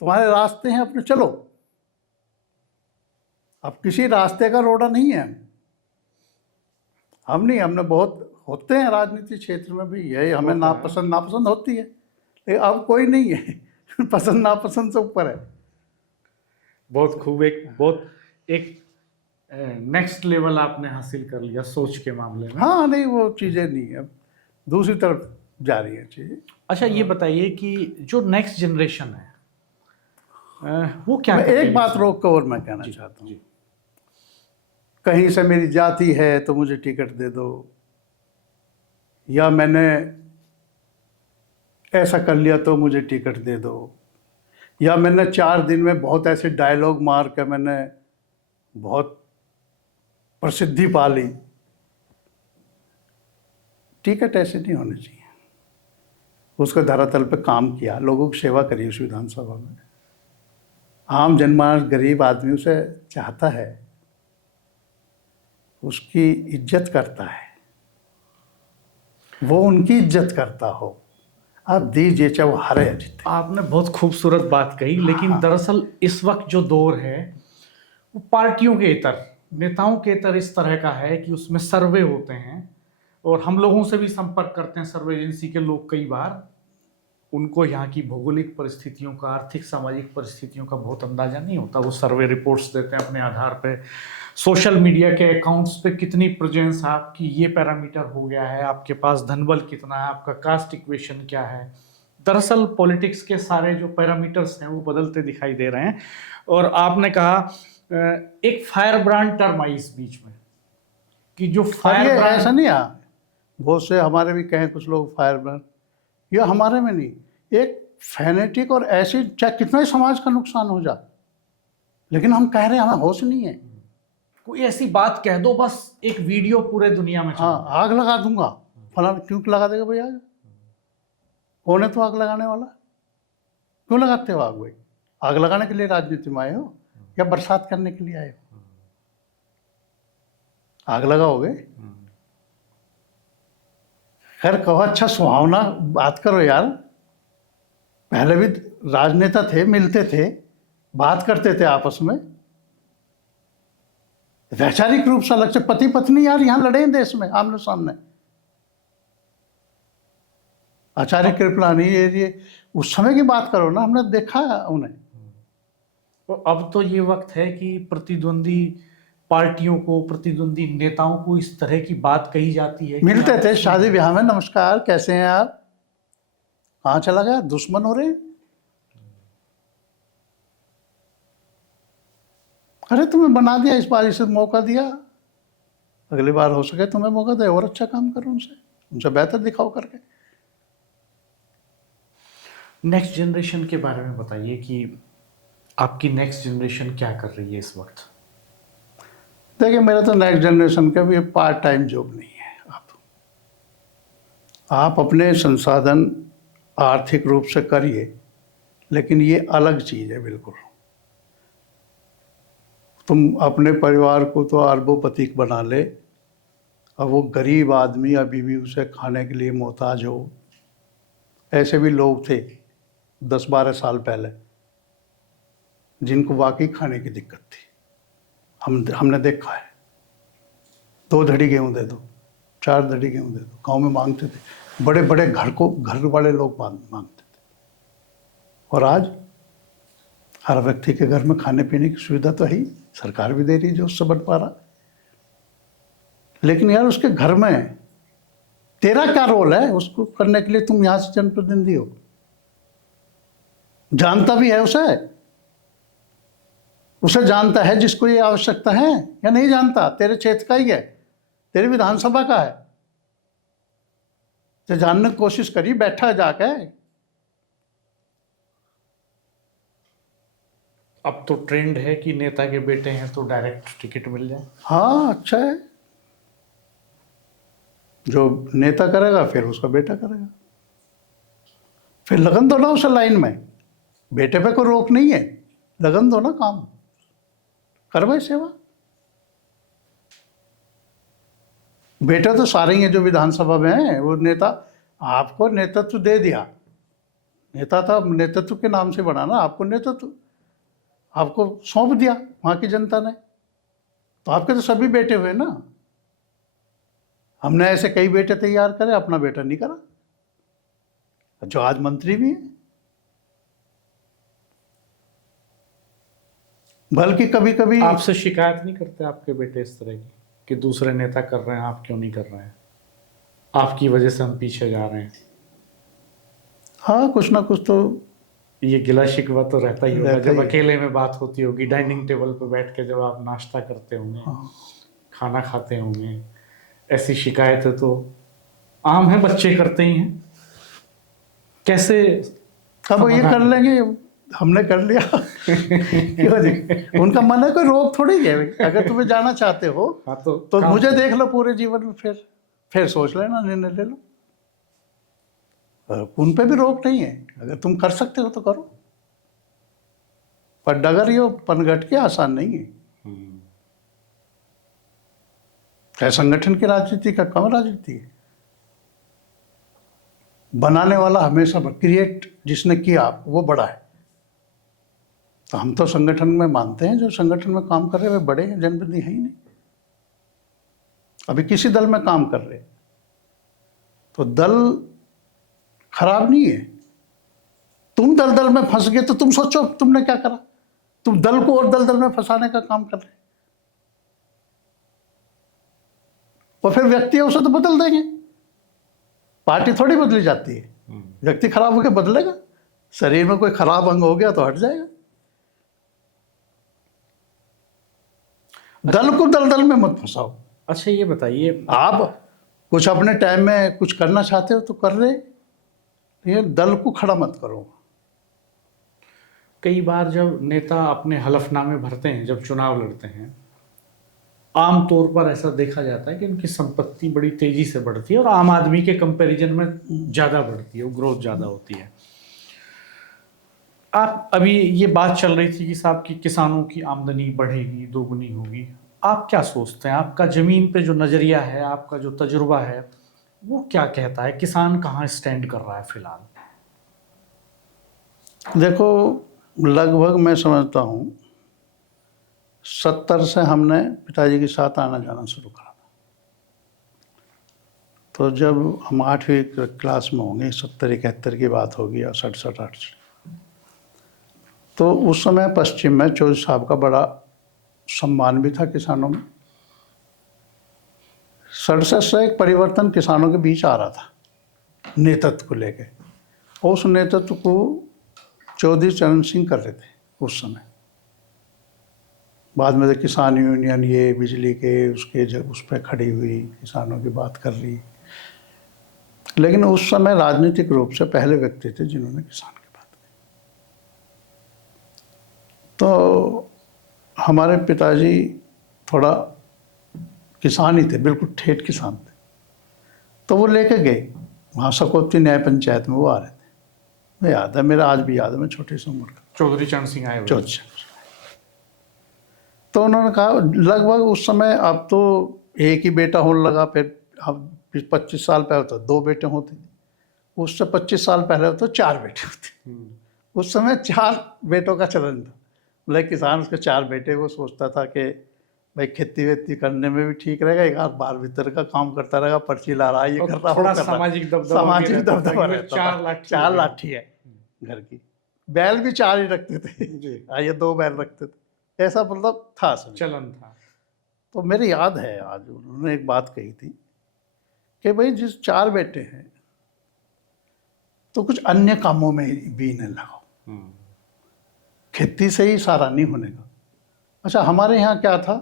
तुम्हारे रास्ते हैं अपने, चलो। अब किसी रास्ते का रोड़ा नहीं है हम नहीं, हमने बहुत होते हैं राजनीति क्षेत्र में भी, यही हमें नापसंद होती है, लेकिन अब कोई नहीं है पसंद नापसंद से ऊपर है। बहुत खूब। एक नेक्स्ट लेवल आपने हासिल कर लिया सोच के मामले में। हाँ, नहीं वो चीज़ें नहीं है, अब दूसरी तरफ जा रही है चीज़ें। अच्छा, ये बताइए कि जो नेक्स्ट जनरेशन है वो क्या मैं करते एक हैं? बात रोक कर और मैं कहना चाहता हूँ, कहीं से मेरी जाति है तो मुझे टिकट दे दो, या मैंने ऐसा कर लिया तो मुझे टिकट दे दो, या मैंने 4 दिन में बहुत ऐसे डायलॉग मार के मैंने बहुत प्रसिद्धि पा ली। टिकट ऐसे नहीं होने चाहिए। उसको धरातल पे काम किया, लोगों की सेवा करी उस विधानसभा में। आम जनमानस गरीब आदमी उसे चाहता है, उसकी इज्जत करता है, वो उनकी इज्जत करता हो। आप दीजिए चाहे वो हारे या जीते। आपने बहुत खूबसूरत बात कही, लेकिन दरअसल इस वक्त जो दौर है वो पार्टियों के इतर, नेताओं के इतर इस तरह का है कि उसमें सर्वे होते हैं, और हम लोगों से भी संपर्क करते हैं सर्वे एजेंसी के लोग कई बार। उनको यहाँ की भौगोलिक परिस्थितियों का, आर्थिक सामाजिक परिस्थितियों का बहुत अंदाजा नहीं होता। वो सर्वे रिपोर्ट्स देते हैं अपने आधार पे, सोशल मीडिया के अकाउंट्स पे कितनी प्रेजेंस आपकी, ये पैरामीटर हो गया है, आपके पास धनबल कितना है, आपका कास्ट इक्वेशन क्या है। दरअसल पॉलिटिक्स के सारे जो पैरामीटर्स हैं वो बदलते दिखाई दे रहे हैं। और आपने कहा एक फायर ब्रांड टर्म आई इस बीच में, कि जो फायर ब्रांड, ऐसा नहीं है, बहुत से हमारे भी कहें कुछ लोग फायर ब्रांड, ये हमारे में नहीं, एक फैनेटिक और ऐसी, चाहे कितना ही समाज का नुकसान हो जाए, लेकिन हम कह रहे हैं हमें होश नहीं है। कोई ऐसी बात कह दो, बस एक वीडियो पूरे दुनिया में हाँ, आग लगा दूंगा, फलाना क्यों लगा देगा भाई आग? कौन है तो आग लगाने वाला? क्यों लगाते हो आग भाई? आग लगाने के लिए राजनीति में आए हो या बरसात करने के लिए आए हो? आग लगाओगे? खैर कहो, अच्छा सुहावना बात करो यार। पहले भी राजनेता थे, मिलते थे, बात करते थे आपस में, वैचारिक रूप से अलग से। पति पत्नी यार यहाँ लड़े हैं देश में आमने सामने। आचार्य कृपलानी, ये उस समय की बात करो ना, हमने देखा उन्हें। तो अब तो ये वक्त है कि प्रतिद्वंदी पार्टियों को, प्रतिद्वंदी नेताओं को इस तरह की बात कही जाती है। मिलते थे शादी ब्याह में, नमस्कार कैसे हैं आप, कहाँ चला गया, दुश्मन हो रहे हैं। अरे तुम्हें बना दिया, इस बार इसे मौका दिया, अगली बार हो सके तुम्हें मौका दे और अच्छा काम करो, उनसे बेहतर दिखाओ करके। नेक्स्ट जनरेशन के बारे में बताइए कि आपकी नेक्स्ट जनरेशन क्या कर रही है इस वक्त? देखिए, मेरा तो नेक्स्ट जनरेशन का भी पार्ट टाइम जॉब नहीं है। आप अपने संसाधन आर्थिक रूप से करिए, लेकिन ये अलग चीज़ है बिल्कुल। तुम अपने परिवार को तो अरबोपति बना ले, और वो गरीब आदमी अभी भी उसे खाने के लिए मोहताज हो। ऐसे भी लोग थे 10-12 साल पहले जिनको वाकई खाने की दिक्कत थी, हमने देखा है। 2 धड़ी गेहूँ दे दो, 4 धड़ी गेहूँ दे दो, गाँव में मांगते थे। बड़े बड़े घर वाले लोग मांगते थे। और आज हर व्यक्ति के घर में खाने पीने की सुविधा तो है ही, सरकार भी दे रही है जो उससे बढ़ पा रहा। लेकिन यार, उसके घर में तेरा क्या रोल है उसको करने के लिए? तुम यहाँ से जनप्रतिनिधि हो, जानता भी है उसे जानता है जिसको ये आवश्यकता है या नहीं जानता? तेरे क्षेत्र का ही है, तेरी विधानसभा का है, तो जानने की कोशिश करी, बैठा जाके। अब तो ट्रेंड है कि नेता के बेटे हैं तो डायरेक्ट टिकट मिल जाए। हाँ, अच्छा है। जो नेता करेगा फिर उसका बेटा करेगा, फिर लगन दो ना उसे लाइन में। बेटे पे कोई रोक नहीं है, लगन दो ना, काम कर भाई, सेवा। बेटे तो सारे ही हैं जो विधानसभा में हैं। वो नेता आपको नेतृत्व दे दिया, नेता था, नेतृत्व के नाम से बना ना, आपको नेतृत्व आपको सौंप दिया वहाँ की जनता ने, तो आपके तो सभी बेटे हुए ना। हमने ऐसे कई बेटे तैयार करे, अपना बेटा नहीं करा, जो आज मंत्री भी है। बल्कि कभी कभी आपसे शिकायत नहीं करते आपके बेटे इस तरह की कि दूसरे नेता कर रहे हैं, आप क्यों नहीं कर रहे हैं, आपकी वजह से हम पीछे जा रहे हैं? हाँ, कुछ ना कुछ तो ये गिला शिकवा तो रहता ही होगा। जब ही है। अकेले में बात होती होगी, डाइनिंग टेबल पर बैठ के जब आप नाश्ता करते होंगे, हाँ। खाना खाते होंगे, ऐसी शिकायतें तो आम है, बच्चे करते ही हैं। कैसे अब ये कर लेंगे, हमने कर लिया क्यों जी? उनका मन है, कोई रोक थोड़ी है। अगर तुम्हें जाना चाहते हो हाँ, तो मुझे देख लो पूरे जीवन में, फिर सोच लेना, निर्णय ले लो। उन पे भी रोक नहीं है, अगर तुम कर सकते हो तो करो, पर डगर यो पनघट के आसान नहीं है। चाहे संगठन की राजनीति का कम राजनीति है, बनाने वाला हमेशा क्रिएट जिसने किया वो बड़ा है। तो हम तो संगठन में मानते हैं, जो संगठन में काम कर रहे हैं वे बड़े हैं, जनप्रतिनिधि है ही नहीं। अभी किसी दल में काम कर रहे तो दल खराब नहीं है। तुम दलदल में फंस गए तो तुम सोचो तुमने क्या करा, तुम दल को और दलदल में फंसाने का काम कर रहे। और फिर व्यक्ति उसे तो बदल देंगे, पार्टी थोड़ी बदली जाती है। व्यक्ति खराब होकर बदलेगा, शरीर में कोई खराब अंग हो गया तो हट जाएगा। दल को दलदल में मत फंसाओ। अच्छा, ये बताइए, आप कुछ अपने टाइम में कुछ करना चाहते हो तो कर रहे, ये दल को खड़ा मत करो। कई बार जब नेता अपने हलफनामे भरते हैं, जब चुनाव लड़ते हैं, आम तौर पर ऐसा देखा जाता है कि उनकी संपत्ति बड़ी तेजी से बढ़ती है और आम आदमी के कंपैरिजन में ज़्यादा बढ़ती है, वो ग्रोथ ज़्यादा होती है। आप अभी ये बात चल रही थी कि साहब की किसानों की आमदनी बढ़ेगी, दोगुनी होगी। आप क्या सोचते हैं? आपका ज़मीन पे जो नज़रिया है, आपका जो तजुर्बा है, वो क्या कहता है? किसान कहाँ स्टैंड कर रहा है फिलहाल? देखो, लगभग मैं समझता हूँ 70 से हमने पिताजी के साथ आना जाना शुरू करा था। तो जब हम 8वीं क्लास में होंगे, 70-71 की बात होगी, या 67-68, तो उस समय पश्चिम में चौधरी साहब का बड़ा सम्मान भी था किसानों में। 67 से एक परिवर्तन किसानों के बीच आ रहा था नेतृत्व को लेके, और उस नेतृत्व को चौधरी चरण सिंह कर रहे थे उस समय। बाद में तो किसान यूनियन ये बिजली के उसके जब उस पर खड़ी हुई, किसानों की बात कर ली, लेकिन उस समय राजनीतिक रूप से पहले व्यक्ति थे जिन्होंने किसान की बात की। तो हमारे पिताजी थोड़ा किसान ही थे, बिल्कुल ठेठ किसान थे। तो वो लेके गए वहाँ सकौती न्याय पंचायत में, वो आ रहे थे, मैं याद है, मेरा आज भी याद है, मैं छोटी सी उम्र का। चौधरी चरण सिंह आए हुए। चौधरी। तो उन्होंने कहा लगभग उस समय, अब तो एक ही बेटा होने लगा, फिर अब 25 साल पहले तो 2 बेटे होते थे, उससे 25 साल पहले तो 4 बेटे होते। उस समय 4 बेटों का चलन था, मतलब किसान उसके 4 बेटे, वो सोचता था कि भाई खेती वेती करने में भी ठीक रहेगा, एक आध बार भीतर का काम करता रहेगा, पर्ची ला रहा है, ये कर रहा है, थोड़ा वो कर रहा है। सामाजिक दबदबा रहता था। 4 लाठी है घर की, बैल भी 4 ही रखते थे, ये 2 बैल रखते थे, ऐसा मतलब था चलन था। तो मेरी याद है आज उन्होंने एक बात कही थी कि भाई जिस 4 बेटे हैं तो कुछ अन्य कामों में भी इन्हें लगाओ, खेती से ही सारा नहीं होने का। अच्छा, हमारे यहाँ क्या था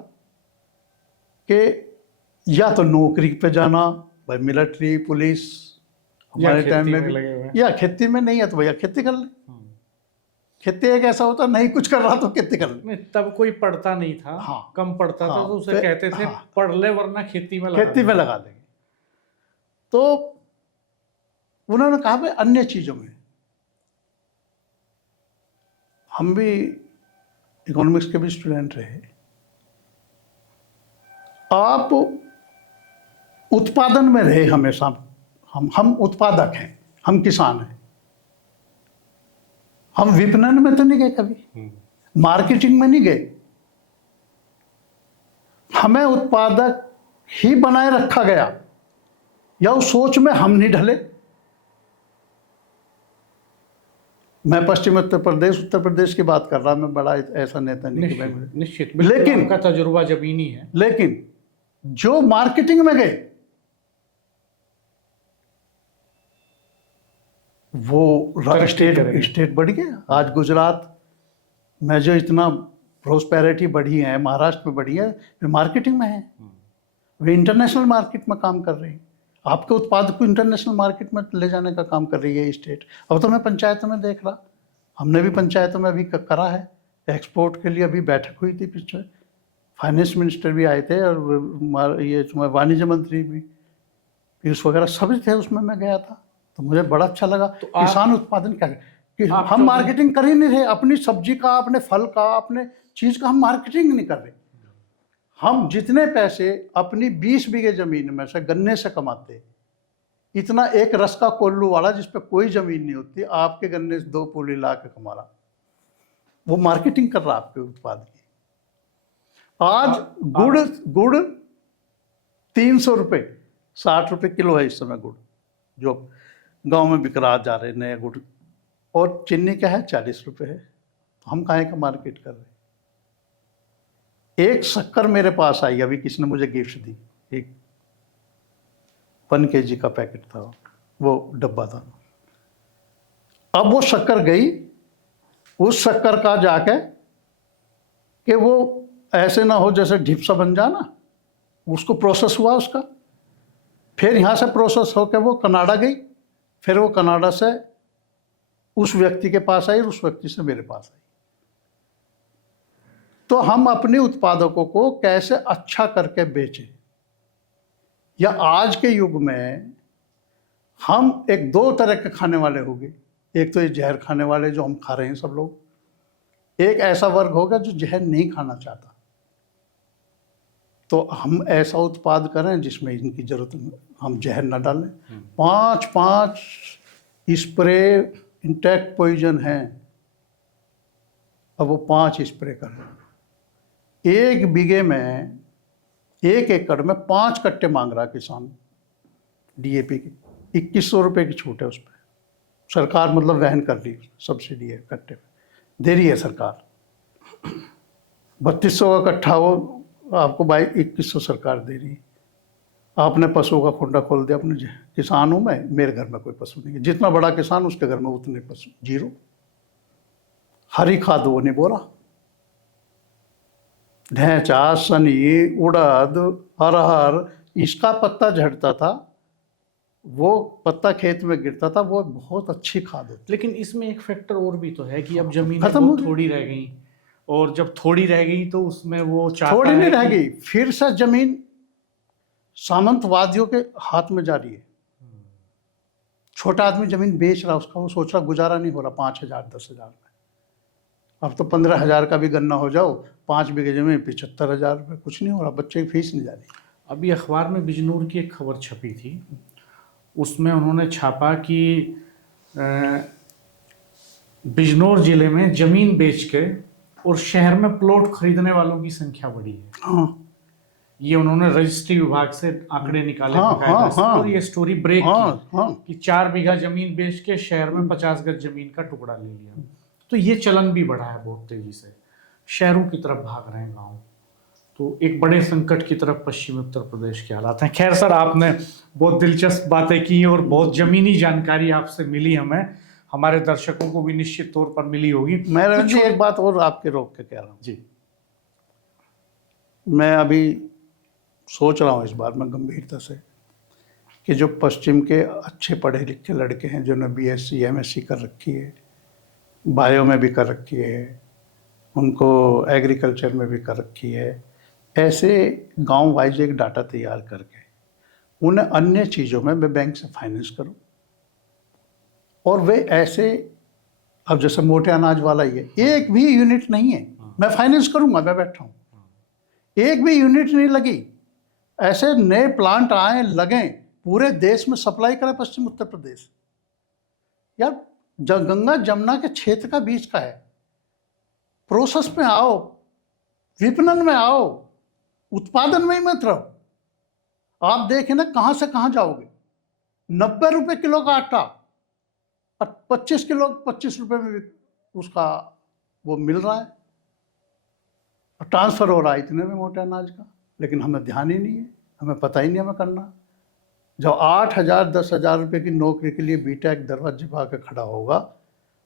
कि या तो नौकरी पे जाना, भाई मिलिट्री पुलिस हमारे टाइम में भी, या खेती में नहीं है तो भैया खेती कर ले। खेती एक ऐसा होता नहीं कुछ कर रहा तो खेती कर ले। तब कोई पढ़ता नहीं था, हाँ, कम पढ़ता था, तो उसे कहते थे पढ़ ले वरना खेती में लगा देंगे। तो उन्होंने कहा भाई अन्य चीजों में, हम भी इकोनॉमिक्स के भी स्टूडेंट रहे, आप उत्पादन में रहे हमेशा, हम उत्पादक हैं, हम किसान हैं, हम विपणन में तो नहीं गए कभी, मार्केटिंग में नहीं गए, हमें उत्पादक ही बनाए रखा गया, या उस सोच में हम नहीं ढले। मैं पश्चिम उत्तर प्रदेश की बात कर रहा, मैं बड़ा ऐसा नेता नहीं कि मैं, निश्चित, लेकिन उनका तजुर्बा जमीनी है। लेकिन जो मार्केटिंग में गए वो स्टेट बढ़ गया। आज गुजरात में जो इतना प्रोस्पेरिटी बढ़ी है, महाराष्ट्र में बढ़ी है, वे मार्केटिंग में है, वे इंटरनेशनल मार्केट में काम कर रहे हैं, आपके उत्पाद को इंटरनेशनल मार्केट में ले जाने का काम कर रही है स्टेट। अब तो मैं पंचायतों में देख रहा, हमने भी पंचायतों में अभी करा है, एक्सपोर्ट के लिए अभी बैठक हुई थी पीछे, फाइनेंस मिनिस्टर भी आए थे और ये वाणिज्य मंत्री भी, पीयूष वगैरह सभी थे, उसमें मैं गया था, तो मुझे बड़ा अच्छा लगा। तो किसान उत्पादन क्या कि हम मार्केटिंग कर ही नहीं रहे, अपनी सब्जी का, अपने फल का, अपने चीज का हम मार्केटिंग नहीं कर रहे। हम जितने पैसे अपनी 20 बीघे जमीन में से गन्ने से कमाते, इतना एक रस का कोल्लू वाला जिस पे कोई जमीन नहीं होती, आपके गन्ने से 2 पूली ला के कमा रहा, वो मार्केटिंग कर रहा आपके उत्पाद की। आज गुड़ 300 रुपये, 60 रुपये किलो है इस समय गुड़, जो गांव में बिक रहा जा रहे नया गुड़, और चीनी क्या है 40 रुपये है, तो हम काहे का मार्केट कर रहे। एक शक्कर मेरे पास आई, अभी किसी ने मुझे गिफ्ट दी, एक 1 kg का पैकेट था, वो डब्बा था। अब वो शक्कर गई, उस शक्कर का जाके कि वो ऐसे ना हो जैसे ढिप्सा बन जाना, उसको प्रोसेस हुआ उसका, फिर यहाँ से प्रोसेस होकर वो कनाडा गई, फिर वो कनाडा से उस व्यक्ति के पास आई, उस व्यक्ति से मेरे पास आई। तो हम अपने उत्पादकों को कैसे अच्छा करके बेचें, या आज के युग में हम 2 तरह के खाने वाले हो गए। एक तो ये जहर खाने वाले जो हम खा रहे हैं सब लोग, एक ऐसा वर्ग होगा जो जहर नहीं खाना चाहता। तो हम ऐसा उत्पाद करें जिसमें इनकी जरूरत नहीं, हम जहर न डालें। 5 स्प्रे इंटेक्ट पॉइजन हैं, अब वो 5 स्प्रे कर रहे हैं। 1 बीघे में 1 एकड़ में 5 कट्टे मांग रहा किसान DAP की, 2100 रुपये की छूट है उस पर, सरकार मतलब वहन कर रही है, सब्सिडी है, कट्टे पे दे रही है सरकार। 3200 का कट्ठा वो आपको 2100 सरकार दे रही है। आपने पशुओं का खुंडा खोल दिया, अपने किसान हूँ मैं, मेरे घर में कोई पशु नहीं है, जितना बड़ा किसान उसके घर में उतने पशु, 0। हरी खाद वो नहीं बोला, ढैंचा, सनी, उड़द, अरहर, इसका पत्ता झड़ता था, वो पत्ता खेत में गिरता था, वो बहुत अच्छी खाद होती। लेकिन इसमें एक फैक्टर और भी तो है कि अब जमीनें खत्म हो बहुत गई। थोड़ी रह गई, और जब थोड़ी रह गई तो उसमें वो चाहता थोड़ी नहीं है रह कि- गई, फिर से जमीन सामंतवादियों के हाथ में जा रही है। छोटा आदमी जमीन बेच रहा, उसका वो सोच रहा गुजारा नहीं हो रहा 5,000 10,000 में। अब तो 15,000 का भी गन्ना हो जाओ, 5 बीघे जमीन 75,000 रुपये, कुछ नहीं हो रहा, बच्चे की फीस नहीं जा रही। अभी अखबार में बिजनौर की एक खबर छपी थी, उसमें उन्होंने छापा कि अ, बिजनौर जिले में जमीन बेच के और शहर में प्लॉट खरीदने वालों की संख्या बढ़ी है। हाँ ये उन्होंने रजिस्ट्री विभाग से आंकड़े निकाले हाँ बकायदा हाँ इस पर, हाँ और ये स्टोरी ब्रेक हाँ की हाँ। कि 4 बीघा जमीन बेच के शहर में 50 गज जमीन का टुकड़ा ले लिया। तो ये चलन भी बढ़ा है बहुत तेजी से, शहरों की तरफ भाग रहे हैं गाँव। तो एक बड़े संकट की तरफ पश्चिमी उत्तर प्रदेश के हालात हैं। खैर सर, आपने बहुत दिलचस्प बातें की और बहुत जमीनी जानकारी आपसे मिली हमें, हमारे दर्शकों को भी निश्चित तौर पर मिली होगी। मैं तो रवि जी एक बात और आपके रोक के कह रहा हूँ जी, मैं अभी सोच रहा हूँ इस बार में गंभीरता से कि जो पश्चिम के अच्छे पढ़े लिखे लड़के हैं, जिन्होंने BSc MSc कर रखी है, बायो में भी कर रखी है, उनको एग्रीकल्चर में भी कर रखी है, ऐसे गांव वाइज एक डाटा तैयार करके उन्हें अन्य चीज़ों में मैं बैंक से फाइनेंस करूं, और वे ऐसे, अब जैसे मोटे अनाज वाला ही है, एक भी यूनिट नहीं है, मैं फाइनेंस करूंगा, मैं बैठा हूँ, एक भी यूनिट नहीं लगी, ऐसे नए प्लांट आए लगें, पूरे देश में सप्लाई करें पश्चिम उत्तर प्रदेश। यार गंगा जमुना के क्षेत्र का बीच का है, प्रोसेस में आओ, विपणन में आओ, उत्पादन में ही मत रहो। आप देखें ना कहां से कहां जाओगे। 90 रुपए किलो का आटा और 25 किलो 25 रुपए में भी उसका वो मिल रहा है, और ट्रांसफर हो रहा है इतने में मोटे अनाज का, लेकिन हमें ध्यान ही नहीं है, हमें पता ही नहीं हमें करना। जब 8,000 10,000 रुपये की नौकरी के लिए बीटेक दरवाजे पा के खड़ा होगा,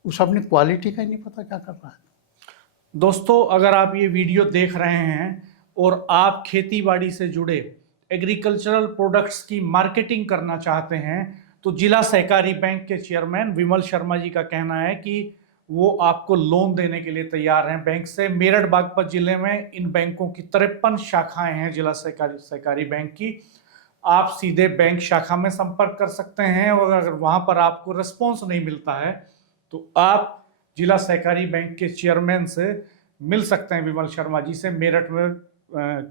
उसे अपनी क्वालिटी का ही नहीं पता क्या कर रहा है। दोस्तों, अगर आप ये वीडियो देख रहे हैं और आप खेती बाड़ी से जुड़े एग्रीकल्चरल प्रोडक्ट्स की मार्केटिंग करना चाहते हैं, तो जिला सहकारी बैंक के चेयरमैन विमल शर्मा जी का कहना है कि वो आपको लोन देने के लिए तैयार हैं बैंक से। मेरठ बागपत जिले में इन बैंकों की 53 शाखाएं हैं जिला सहकारी बैंक की। आप सीधे बैंक शाखा में संपर्क कर सकते हैं, और अगर वहां पर आपको रिस्पॉन्स नहीं मिलता है तो आप जिला सहकारी बैंक के चेयरमैन से मिल सकते हैं, विमल शर्मा जी से। मेरठ में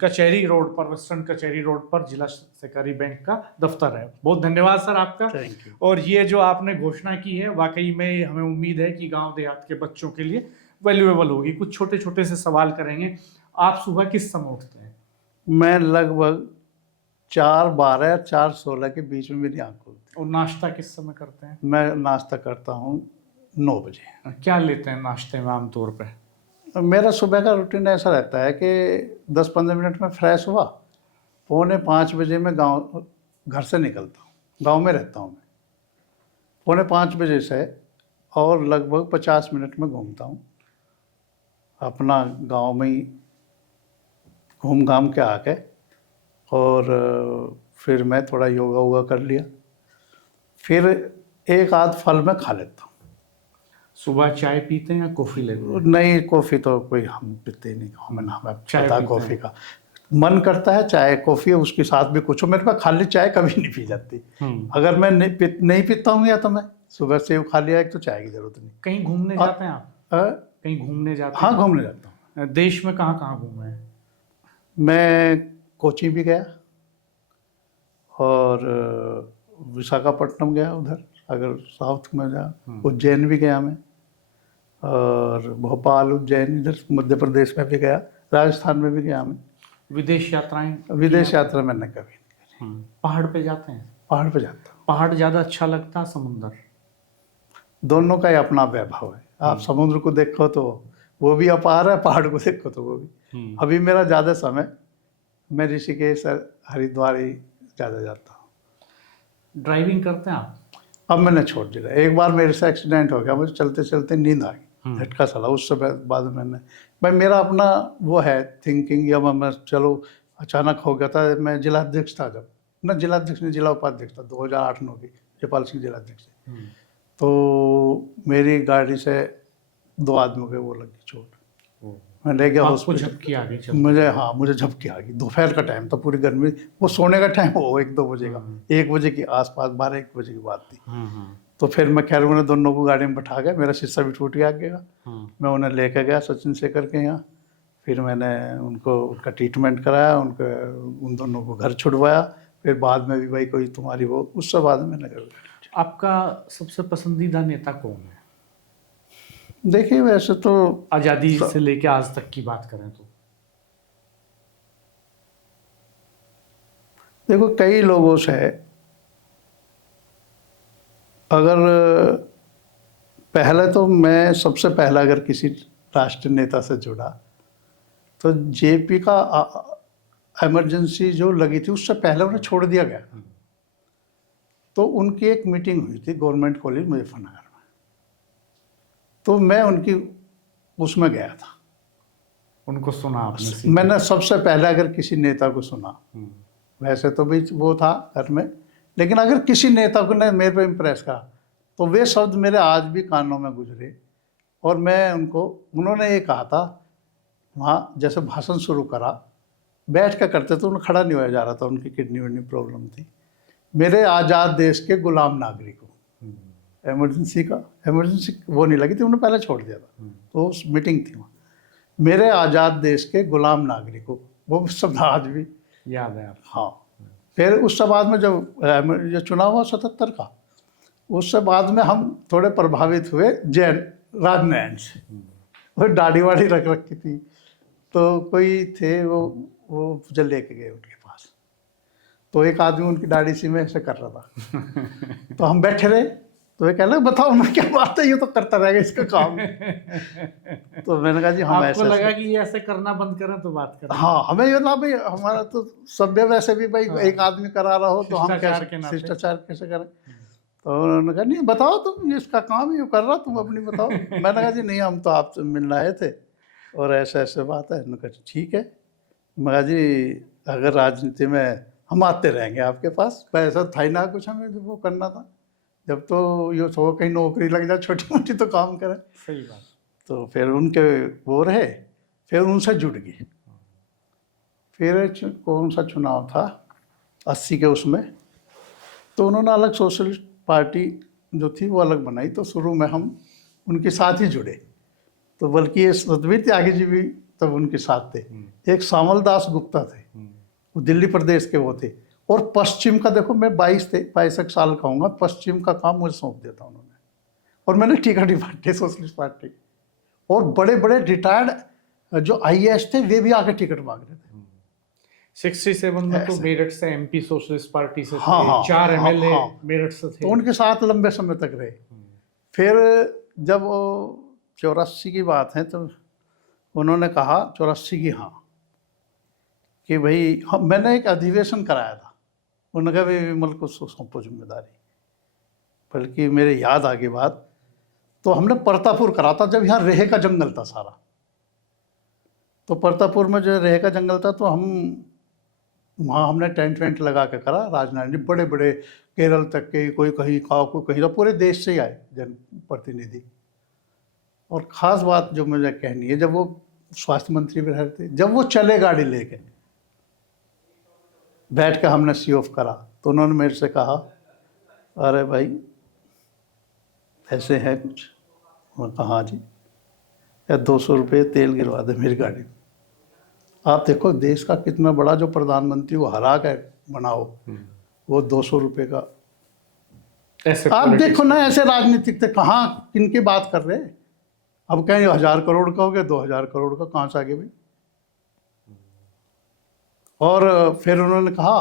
कचहरी रोड पर, वेस्टर्न कचहरी रोड पर जिला सहकारी बैंक का दफ्तर है। बहुत धन्यवाद सर आपका। Thank you. और ये जो आपने घोषणा की है, वाकई में हमें उम्मीद है कि गांव देहात के बच्चों के लिए वैल्यूएबल होगी। कुछ छोटे छोटे से सवाल करेंगे। आप सुबह किस समय उठते हैं? मैं लगभग 4:12 4:16 के बीच में मेरी आँख खुलती और नाश्ता किस समय करते हैं? है। मैं नाश्ता करता हूँ 9 बजे। क्या लेते हैं नाश्ते में आमतौर पे? मेरा सुबह का रूटीन ऐसा रहता है कि 10-15 मिनट में फ्रेश हुआ, 4:45 बजे मैं घर से निकलता हूँ, गांव में रहता हूँ मैं, 4:45 बजे से, और लगभग 50 मिनट में घूमता हूँ अपना गांव में ही, घूम घाम के आके, और फिर मैं थोड़ा योगा वोगा कर लिया, फिर एक आध फल मैं खा लेता हूँ। सुबह चाय पीते हैं या कॉफी लेते हैं? नहीं, कॉफ़ी तो कोई हम पीते ही नहीं, हमें चाय पता पीते कॉफ़ी हैं। का मन करता है, चाय कॉफ़ी उसके साथ भी कुछ हो, मेरे पास खाली चाय कभी नहीं पी जाती। अगर मैं नहीं पीता हूँ, या तो मैं सुबह से खा लिया एक, तो चाय की जरूरत नहीं। कहीं घूमने जाते हैं आप? कहीं घूमने जाते हैं? हाँ, घूमने जाता हूँ। देश में कहाँ कहाँ घूमे हैं? मैं कोची भी गया, और विशाखापट्टनम गया, उधर अगर साउथ में जा, उज्जैन भी गया मैं, और भोपाल उज्जैन इधर मध्य प्रदेश में भी गया, राजस्थान में भी गया मैं। विदेश यात्राएं? विदेश यात्रा मैंने कभी नहीं करी। पहाड़ पे जाते हैं? पहाड़ पे जाता हूँ। पहाड़ ज़्यादा अच्छा लगता है समुंदर? दोनों का ही अपना वैभव है। आप समुद्र को देखो तो वो भी अपार है, पहाड़ को देखो तो वो भी। अभी मेरा ज़्यादा समय, मैं ऋषिकेश हरिद्वार ही ज़्यादा जाता हूँ। ड्राइविंग करते हैं आप? अब मैंने छोड़ दिया। एक बार मेरे से एक्सीडेंट हो गया, मुझे चलते चलते नींद आ गई। झटका चला। उससे बाद में मैंने भाई मेरा अपना वो है थिंकिंग, या मैं चलो अचानक हो गया था। मैं जिलाध्यक्ष था जब, ना जिलाध्यक्ष नहीं, जिला उपाध्यक्ष था 2008-9 की, जयपाल सिंह जिलाध्यक्ष थे। तो मेरी गाड़ी से 2 आदमियों के वो लगी चोट। मैं ले गया आपको हॉस्पिटल। झपकी आ गई? मुझे झपकी आ गई। दोपहर का टाइम था, पूरी गर्मी, वो सोने का टाइम हो 1-2 बजे का, 1 बजे के आसपास, 12-1 बजे की बात थी। तो फिर मैं खैर उन्हें दोनों को गाड़ी में बैठा गया, मेरा शीशा भी टूट गया। मैं उन्हें लेकर गया सचिन शेखर के यहाँ। फिर मैंने उनको उनका ट्रीटमेंट कराया, उन दोनों को घर छुड़वाया। फिर बाद में भी भाई कोई तुम्हारी वो, उससे बाद में मैंने कर। आपका सबसे पसंदीदा नेता कौन है? देखिए वैसे तो आज़ादी से लेके आज तक की बात करें तो देखो कई लोगों से, अगर पहले तो मैं सबसे पहला अगर किसी राष्ट्रीय नेता से जुड़ा तो जेपी का इमरजेंसी जो लगी थी उससे पहले उन्हें छोड़ दिया गया। तो उनकी एक मीटिंग हुई थी गवर्नमेंट कॉलेज मुजफ्फरनगर में, तो मैं उनकी उसमें गया था। उनको सुना आपने? मैंने सबसे पहले अगर किसी नेता को सुना, वैसे तो भी वो था घर में, लेकिन अगर किसी नेता को ने मेरे पे इम्प्रेस करा तो वे शब्द मेरे आज भी कानों में गुजरे। और मैं उन्होंने ये कहा था वहाँ, जैसे भाषण शुरू करा, बैठ कर करते तो उन्हें खड़ा नहीं होया जा रहा था, उनकी किडनी विडनी प्रॉब्लम थी। मेरे आज़ाद देश के गुलाम नागरिकों, इमरजेंसी वो नहीं लगी थी, उन्हें पहले छोड़ दिया था। तो उस मीटिंग थी वहाँ, मेरे आज़ाद देश के गुलाम नागरिकों, वो शब्द आज भी याद है आप? हाँ। फिर उससे बाद में जब ये चुनाव हुआ 77 का, उससे बाद में हम थोड़े प्रभावित हुए जैन राजनयन से। वो दाढ़ी वाड़ी रख रखी थी, तो कोई थे वो मुझे लेके गए उनके पास। तो एक आदमी उनकी दाढ़ी सी में ऐसे कर रहा था। तो हम बैठे रहे, तो ये कह रहे बताओ ना क्या बात है, ये तो करता रहेगा इसका काम। तो मैंने कहा जी हम आपको लगा कि ये ऐसे करना बंद करें तो बात करें? हाँ, हमें ये ना भाई, हमारा तो सभ्य वैसे भी भाई एक आदमी करा रहा हो तो हम कैसे शिष्टाचार कैसे करें। तो उन्होंने कहा नहीं बताओ तुम, ये इसका काम है, ये कर रहा, तुम अपनी बताओ। मैंने कहा जी नहीं, हम तो आपसे मिलने आए थे और ऐसे ऐसे बात है। उन्होंने कहा ठीक है। मैं कहा जी अगर राजनीति में हम आते रहेंगे आपके पास, पैसा था ही ना कुछ हमें जो वो करना था, जब तो ये तो कहीं नौकरी लग जाए छोटी मोटी तो काम करें। सही बात। तो फिर उनके वो रहे, फिर उनसे जुड़ गए। फिर कौन सा चुनाव था 80 के, उसमें तो उन्होंने अलग सोशलिस्ट पार्टी जो थी वो अलग बनाई। तो शुरू में हम उनके साथ ही जुड़े। तो बल्कि ये सतबीर त्यागी जी भी तब उनके साथ थे। एक सामल दास गुप्ता थे, वो दिल्ली प्रदेश के वो थे। और पश्चिम का देखो, मैं 22 साल का हूँगा, पश्चिम का काम मुझे सौंप दिया था उन्होंने। और मैंने टिकट ही बांटे सोशलिस्ट पार्टी। और बड़े बड़े रिटायर्ड जो IAS थे वे भी आके टिकट मांग रहे थे। 67 में तो मेरठ से MP सोशलिस्ट पार्टी से हाँ, थे, हाँ, 4 हाँ, MLA हाँ, मेरठ से थे। तो उनके साथ लंबे समय तक रहे। फिर जब 84 की बात है तो उन्होंने कहा 84 की, हाँ, कि भाई मैंने एक अधिवेशन कराया था। उन्होंने कहा भाई विमल को सौंपो जिम्मेदारी। बल्कि मेरे याद आ गई बात, तो हमने परतापुर करा था जब यहाँ रेहे का जंगल था सारा। तो परतापुर में जो रेहे का जंगल था, तो हम वहाँ हमने टेंट वेंट लगा के करा। राजनयन बड़े बड़े केरल तक के, कोई कहीं का, कोई कहीं, तो पूरे देश से ही आए जनप्रतिनिधि। और ख़ास बात जो मुझे कहनी है, जब वो स्वास्थ्य मंत्री भी रहे थे, जब वो चले गाड़ी लेके, बैठ के हमने सी ऑफ करा, तो उन्होंने मेरे से कहा अरे भाई ऐसे है कुछ। मैं कहा हाँ जी, या 200 रुपये तेल गिरवा दे मेरी गाड़ी में। आप देखो देश का कितना बड़ा जो प्रधानमंत्री वो हरा के बनाओ, वो 200 रुपये का। आप देखो ना ऐसे राजनीतिक थे, कहाँ किनकी बात कर रहे हैं। अब कहीं 1000 करोड़ का हो गया, 2000 करोड़ का, कहाँ से आगे भाई। और फिर उन्होंने कहा,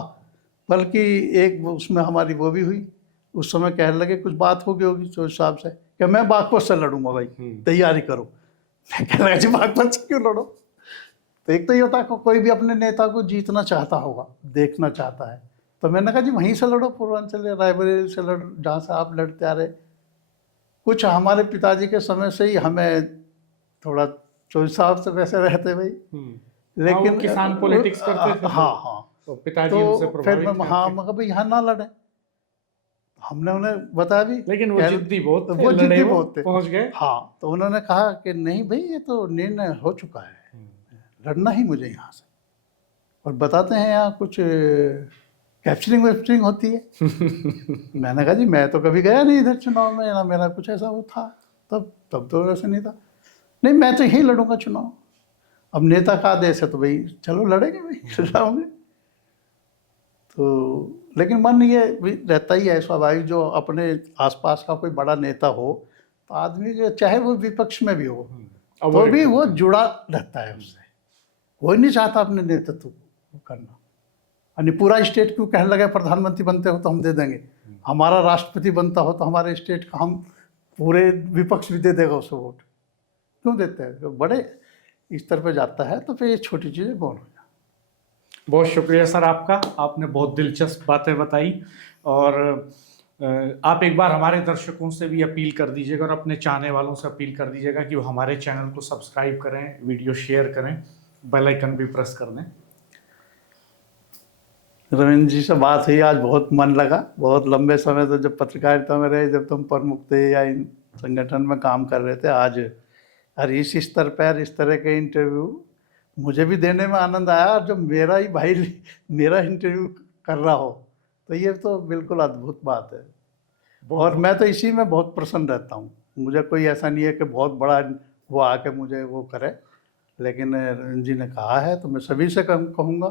बल्कि एक उसमें हमारी वो भी हुई, उस समय कहने लगे कुछ बात हो गई होगी चौधरी साहब से कि मैं बागपत से लड़ूंगा भाई, तैयारी करो। मैं कहने लगा जी बागपत से क्यों लड़ो। तो एक तो ये होता है कोई भी अपने नेता को जीतना चाहता होगा, देखना चाहता है, तो मैंने कहा जी वहीं से लड़ो, पूर्वांचल या रायबरेली से लड़ो, जहाँ से आप लड़ते आ रहे। कुछ हमारे पिताजी के समय से ही हमें थोड़ा चौधरी साहब से वैसे रहते भाई, लेकिन वो किसान पॉलिटिक्स करते थे। हाँ हाँ। तो पिताजी तो उनसे फिर प्रभावित मैं थे हाँ आपके। मैं कहा भाई यहाँ ना लड़े, हमने उन्हें बताया भी, लेकिन वो जिद्दी बहुत थे, वो लड़े जिद्दी वो, बहुत थे। पहुंच गए। हाँ, तो उन्होंने कहा कि नहीं भाई ये तो निर्णय हो चुका है, लड़ना ही मुझे यहाँ से। और बताते हैं यहाँ कुछ कैप्चरिंग वैप्चरिंग होती है। मैंने कहा जी मैं तो कभी गया नहीं इधर चुनाव में, ना मेरा कुछ ऐसा वो था, तब तो वैसे नहीं था। नहीं मैं तो यही लड़ूंगा चुनाव, अब नेता का आदेश है तो भाई चलो लड़ेंगे भाई, लड़ाओगे। तो लेकिन मन ये भी रहता ही है स्वाभाविक, जो अपने आसपास का कोई बड़ा नेता हो तो आदमी जो चाहे वो विपक्ष में भी हो तो भी वो जुड़ा रहता है उससे, कोई नहीं चाहता अपने नेतृत्व को करना। यानी पूरा स्टेट क्यों कहने लगे प्रधानमंत्री बनते हो तो हम दे देंगे, हमारा राष्ट्रपति बनता हो तो हमारे स्टेट का हम पूरे विपक्ष भी दे देगा उसको वोट, क्यों देते हैं? तो बड़े स्तर पे जाता है तो फिर ये छोटी चीज़ें कौन हो। बहुत शुक्रिया सर आपका, आपने बहुत दिलचस्प बातें बताई। और आप एक बार हमारे दर्शकों से भी अपील कर दीजिएगा और अपने चाहने वालों से अपील कर दीजिएगा कि वो हमारे चैनल को सब्सक्राइब करें, वीडियो शेयर करें, बेल आइकन भी प्रेस कर दें। रविंद्र जी से बात हुई आज, बहुत मन लगा। बहुत लंबे समय से जब पत्रकारिता में रहे, जब तुम प्रमुख थे या इन संगठन में काम कर रहे थे, आज और इस स्तर पर इस तरह के इंटरव्यू मुझे भी देने में आनंद आया। और जब मेरा ही भाई मेरा इंटरव्यू कर रहा हो तो ये तो बिल्कुल अद्भुत बात है। और मैं तो इसी में बहुत प्रसन्न रहता हूँ। मुझे कोई ऐसा नहीं है कि बहुत बड़ा वो आके मुझे वो करे, लेकिन रविंद्र जी ने कहा है तो मैं सभी से कहूँगा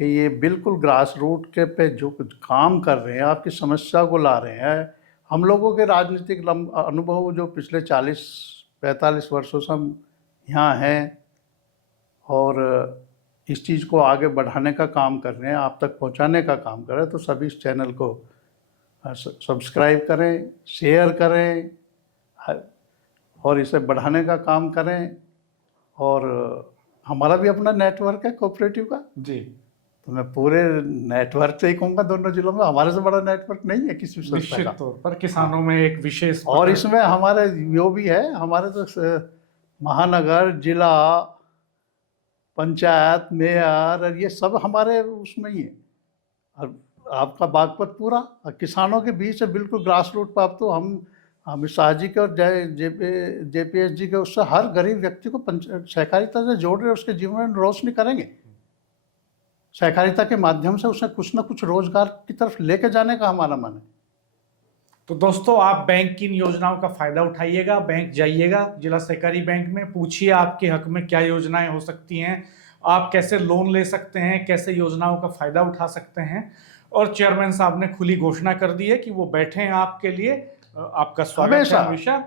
कि ये बिल्कुल ग्रास रूट के पे जो कुछ काम कर रहे हैं, आपकी समस्या को ला रहे हैं। हम लोगों के राजनीतिक अनुभव जो पिछले 40-45 वर्षों से हम यहाँ हैं और इस चीज़ को आगे बढ़ाने का काम कर रहे हैं, आप तक पहुँचाने का काम कर रहे हैं, तो सभी इस चैनल को सब्सक्राइब करें, शेयर करें और इसे बढ़ाने का काम करें। और हमारा भी अपना नेटवर्क है कोऑपरेटिव का जी, तो मैं पूरे नेटवर्क से ही कहूँगा दोनों जिलों में हमारे से बड़ा नेटवर्क नहीं है किसी संस्था का। निश्चित तौर पर किसानों में एक विशेष और इसमें हमारे जो भी है, हमारे तो महानगर, जिला, पंचायत, मेयर और ये सब हमारे उसमें ही है। और आपका बागपत पूरा और किसानों के बीच है, बिल्कुल ग्रास रूट पर। अब तो हम अमित शाह जी के और JPS जी के उससे हर गरीब व्यक्ति को सहकारिता से जोड़ रहे, उसके जीवन में रोशनी करेंगे। सहकारिता के माध्यम से उसे कुछ ना कुछ रोजगार की तरफ लेके जाने का हमारा मन है। तो दोस्तों, आप बैंक की इन योजनाओं का फायदा उठाइएगा, बैंक जाइएगा, जिला सहकारी बैंक में पूछिए आपके हक में क्या योजनाएं हो सकती हैं, आप कैसे लोन ले सकते हैं, कैसे योजनाओं का फायदा उठा सकते हैं। और चेयरमैन साहब ने खुली घोषणा कर दी है कि वो बैठे हैं आपके लिए। आपका स्वागत है हमेशा।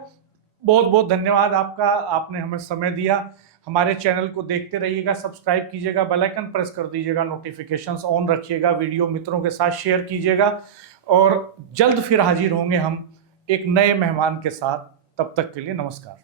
बहुत बहुत धन्यवाद आपका, आपने हमें समय दिया। हमारे चैनल को देखते रहिएगा, सब्सक्राइब कीजिएगा, बेल आइकन प्रेस कर दीजिएगा, नोटिफिकेशंस ऑन रखिएगा, वीडियो मित्रों के साथ शेयर कीजिएगा। और जल्द फिर हाजिर होंगे हम एक नए मेहमान के साथ। तब तक के लिए नमस्कार।